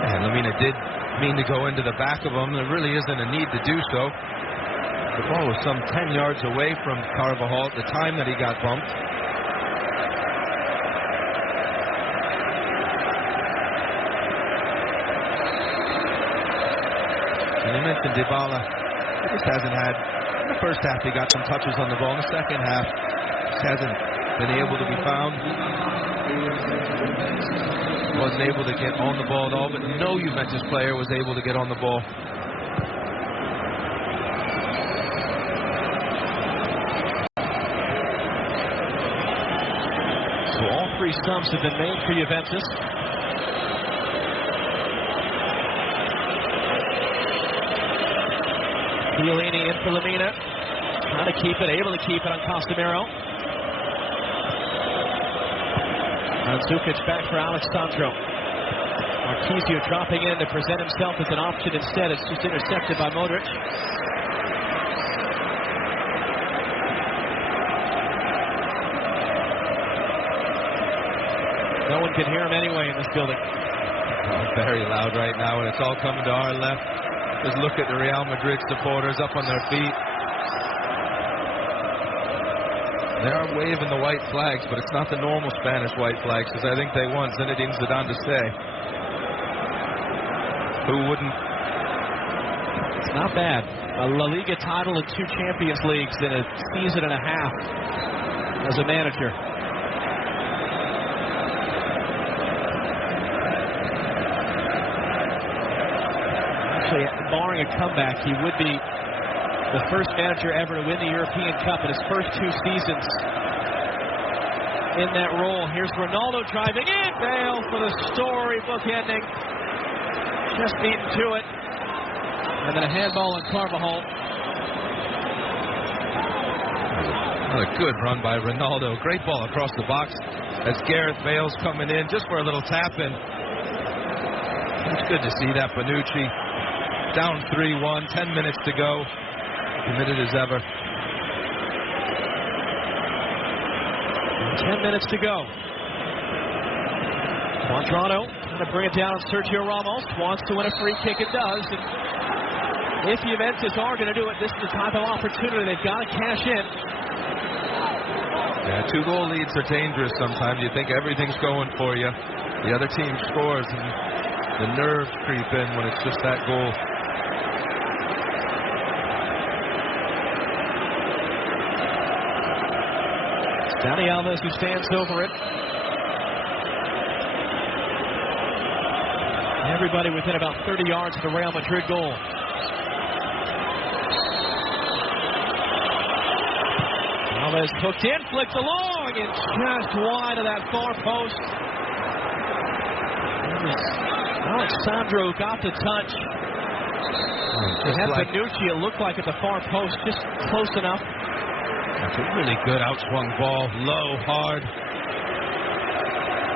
And Lemina did mean to go into the back of him. There really isn't a need to do so. The ball was some 10 yards away from Carvajal at the time that he got bumped. And you mentioned Dybala. He just hasn't had, in the first half he got some touches on the ball. In the second half, just hasn't been able to be found. Wasn't able to get on the ball at all, but no Juventus player was able to get on the ball. So all 3 stumps have been made for Juventus. Chiellini in for Lemina. Trying to keep it, able to keep it on Casemiro. Mandzukic back for Alexandro. Marquisio dropping in to present himself as an option instead. It's just intercepted by Modric. No one can hear him anyway in this building. Oh, very loud right now, and it's all coming to our left. Just look at the Real Madrid supporters up on their feet. They are waving the white flags, but it's not the normal Spanish white flags, because I think they want Zinedine Zidane to stay. Who wouldn't? It's not bad. A La Liga title and 2 Champions Leagues in a season and a half as a manager. Actually, barring a comeback, he would be the first manager ever to win the European Cup in his first 2 seasons in that role. Here's Ronaldo driving in. Bale for the storybook ending. Just beaten to it. And then a handball on Carvajal. Another good run by Ronaldo. Great ball across the box as Gareth Bale's coming in just for a little tap in. It's good to see that. Bonucci down 3-1, 10 minutes to go. Committed as ever. 10 minutes to go. Quadrado trying to bring it down on Sergio Ramos. Wants to win a free kick. It does. And if Juventus are going to do it, this is the type of opportunity they've got to cash in. Yeah, 2-goal leads are dangerous sometimes. You think everything's going for you. The other team scores, and the nerves creep in when it's just that goal. It's Dani Alves who stands over it. Everybody within about 30 yards of the Real Madrid goal. Alves hooked in, flicked along, and just wide of that far post. Alexandro got the touch. It had Bonucci, it looked like, at the far post, just close enough. That's a really good outswung ball, low, hard.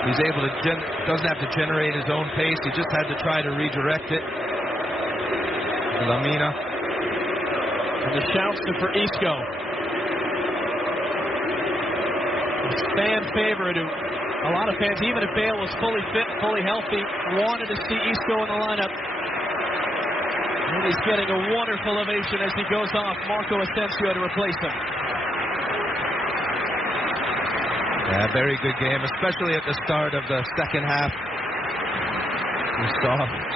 He's able to, doesn't have to generate his own pace. He just had to try to redirect it. Lamina. And the shouts for Isco. It's fan favorite. A lot of fans, even if Bale was fully fit, fully healthy, wanted to see Isco in the lineup. And he's getting a wonderful ovation as he goes off. Marco Asensio to replace him. Yeah, very good game, especially at the start of the second half. We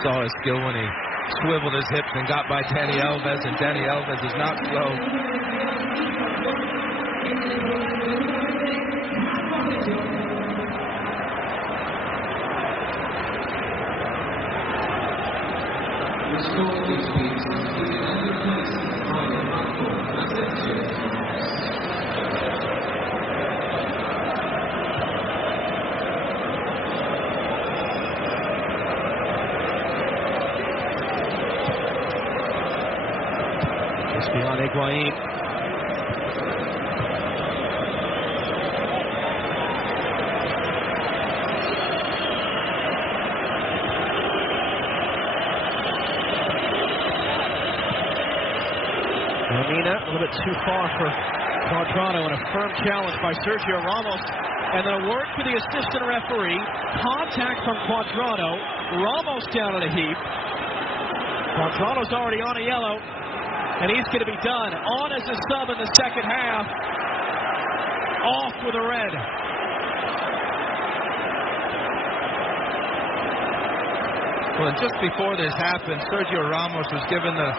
saw his skill when he swiveled his hips and got by Dani Alves, and Dani Alves is not slow. Just beyond Higuain. Lamina, a little bit too far for Quadrado, and a firm challenge by Sergio Ramos. And then a word for the assistant referee. Contact from Quadrado. Ramos down on a heap. Quadrado's already on a yellow, and he's going to be done. On as a sub in the second half. Off with a red. Well, and just before this happened, Sergio Ramos was given the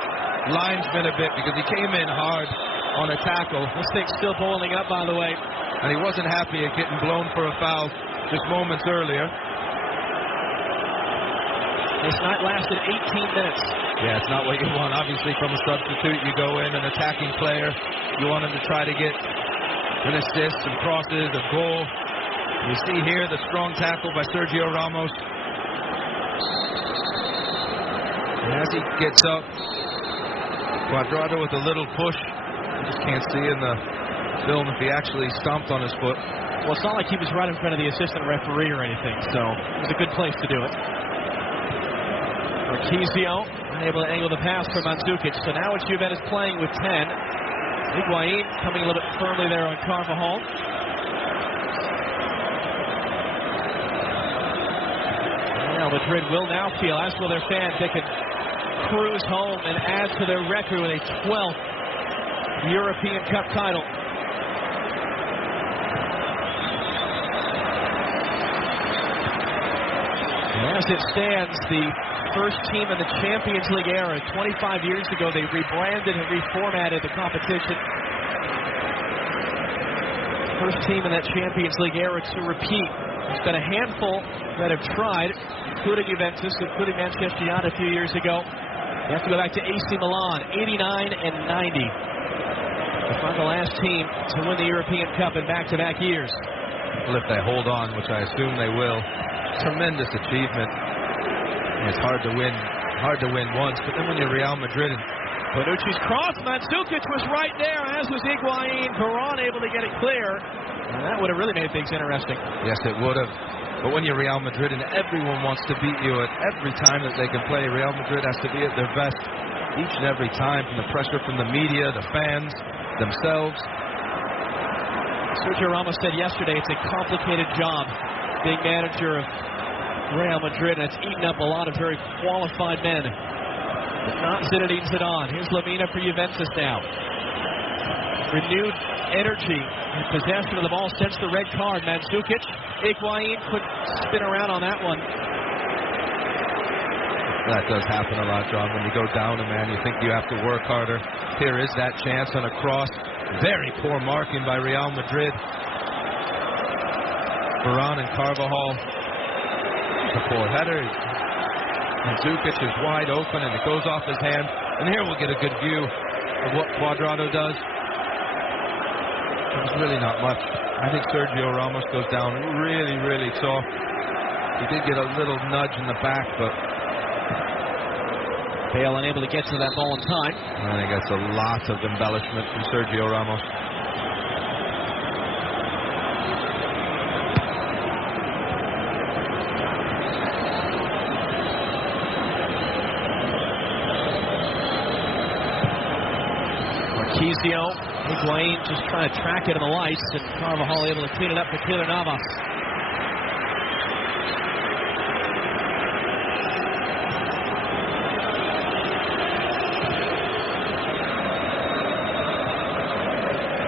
linesman a bit because he came in hard on a tackle. This thing's still boiling up, by the way. And he wasn't happy at getting blown for a foul just moments earlier. This night lasted 18 minutes. Yeah, it's not what you want. Obviously, from a substitute, you go in, an attacking player. You want him to try to get an assist, some crosses, a goal. You see here the strong tackle by Sergio Ramos. And as he gets up, Quadrado with a little push. You just can't see in the film if he actually stomped on his foot. Well, it's not like he was right in front of the assistant referee or anything, so it was a good place to do it. Marquisio unable to angle the pass for Mandzukic. So now it's Juventus playing with 10. Higuain coming a little bit firmly there on Carvajal. Real Madrid will now feel, as will their fans, they can cruise home and add to their record with a 12th European Cup title. As it stands, the first team in the Champions League era. 25 years ago, they rebranded and reformatted the competition. First team in that Champions League era to repeat. There's been a handful that have tried, including Juventus, including Manchester United a few years ago. You have to go back to AC Milan, 89 and 90. To find the last team to win the European Cup in back-to-back years. Well, if they hold on, which I assume they will, tremendous achievement. It's hard to win once, but then when you're Real Madrid and Bonucci's cross, Mandzukic was right there, as was Higuain. Varane able to get it clear, and that would have really made things interesting. Yes, it would have. But when you're Real Madrid and everyone wants to beat you at every time that they can play, Real Madrid has to be at their best each and every time, from the pressure from the media, the fans, themselves. Sergio Ramos said yesterday it's a complicated job being manager of Real Madrid, and it's eaten up a lot of very qualified men. But not Zinedine Zidane. Here's Lamina for Juventus now. Renewed energy and possession of the ball since the red card. Mandzukic, Higuain couldn't spin around on that one. That does happen a lot, John. When you go down a man, you think you have to work harder. Here is that chance on a cross. Very poor marking by Real Madrid. Varane and Carvajal. It's a poor header. Mandzukic is wide open and it goes off his hand. And here we'll get a good view of what Cuadrado does. It's really not much. I think Sergio Ramos goes down really, really soft. He did get a little nudge in the back, but Bale unable to get to that ball in time. I think that's a lot of embellishment from Sergio Ramos. Marquisio, Higuain just trying to track it in the lights, and Carvajal able to clean it up for Keylor Navas.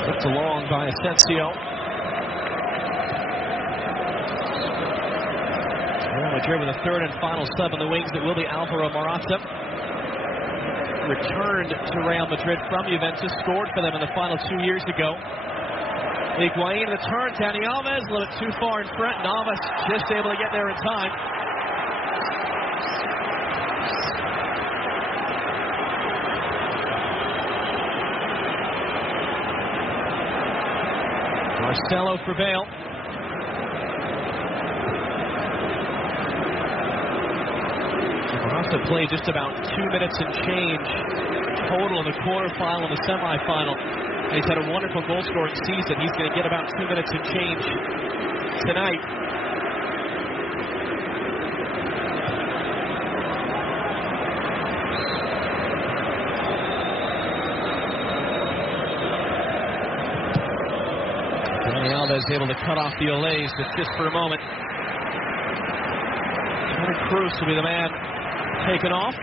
It's along by Asensio. Real Madrid with a third and final sub in the wings. It will be Alvaro Morata. Returned to Real Madrid from Juventus, scored for them in the final 2 years ago. Higuain the turn, Dani Alves a little bit too far in front. Navas just able to get there in time. Marcelo for Bale. Morata played just about 2 minutes and change total in the quarterfinal and the semifinal. He's had a wonderful goal-scoring season. He's going to get about 2 minutes and change tonight. Dani Alves able to cut off the Olays, but just for a moment. Toni Kroos will be the man taken off.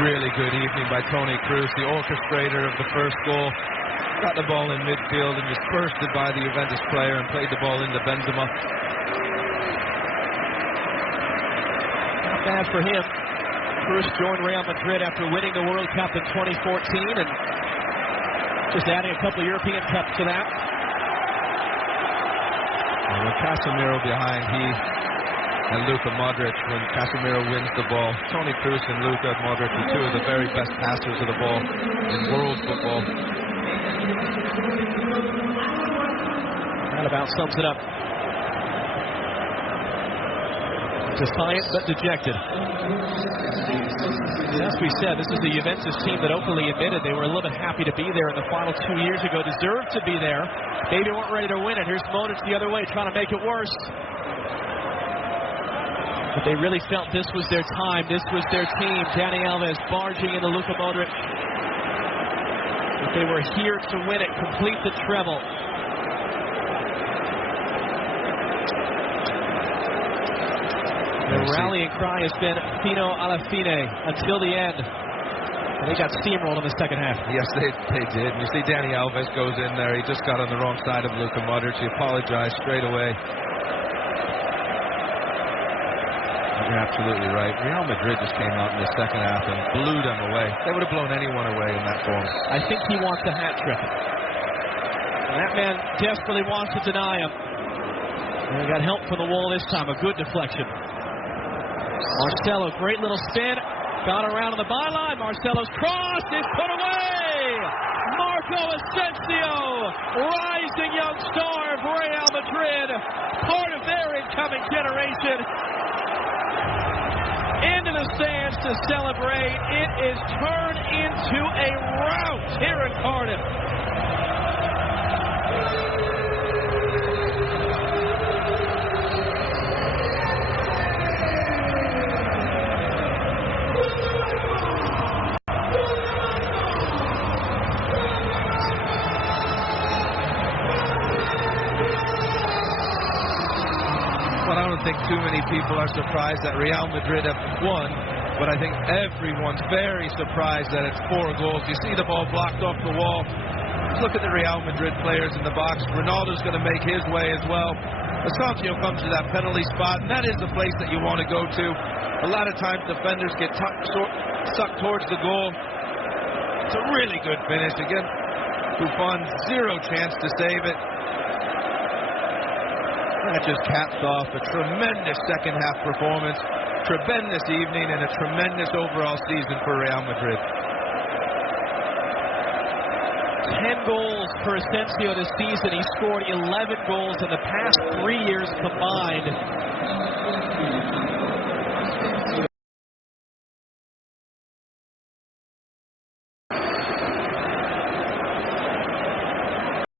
Really good evening by Toni Kroos, the orchestrator of the first goal. Got the ball in midfield and just bursted by the Juventus player and played the ball into Benzema. Not bad for him. Kroos joined Real Madrid after winning the World Cup in 2014 and just adding a couple of European Cups to that. And with Casemiro behind, he and Luka Modric, when Casemiro wins the ball, Toni Kroos and Luka Modric are two of the very best passers of the ball in world football. That about sums it up. Defiant but dejected. As we said, this is the Juventus team that openly admitted they were a little bit happy to be there in the final 2 years ago, deserved to be there. Maybe weren't ready to win it. Here's Modric the other way, trying to make it worse. But they really felt this was their time. This was their team. Dani Alves barging into Luka Modric. But they were here to win it, complete the treble. The rallying cry has been fino alla fine, until the end. And they got steamrolled in the second half. Yes, they did. And you see Dani Alves goes in there. He just got on the wrong side of Luka Modric. He apologized straight away. You're absolutely right. Real Madrid just came out in the second half and blew them away. They would have blown anyone away in that form. I think he wants a hat trick. And that man desperately wants to deny him. And he got help from the wall this time. A good deflection. Marcelo, great little spin. Got around on the byline. Marcelo's cross is put away. Marco Asensio, rising young star of Real Madrid, part of their incoming generation. into the stands to celebrate. It is turned into a rout here in Cardiff. Well, I don't think too many people are surprised that Real Madrid have won, but I think everyone's very surprised that it's 4 goals. You see the ball blocked off the wall. Just look at the Real Madrid players in the box. Ronaldo's going to make his way as well. Asensio comes to that penalty spot, and that is the place that you want to go to. A lot of times defenders get sucked towards the goal. It's a really good finish. Again, Buffon, 0 chance to save it. That just caps off a tremendous second-half performance, tremendous evening, and a tremendous overall season for Real Madrid. 10 goals for Asensio this season. He scored 11 goals in the past 3 years combined.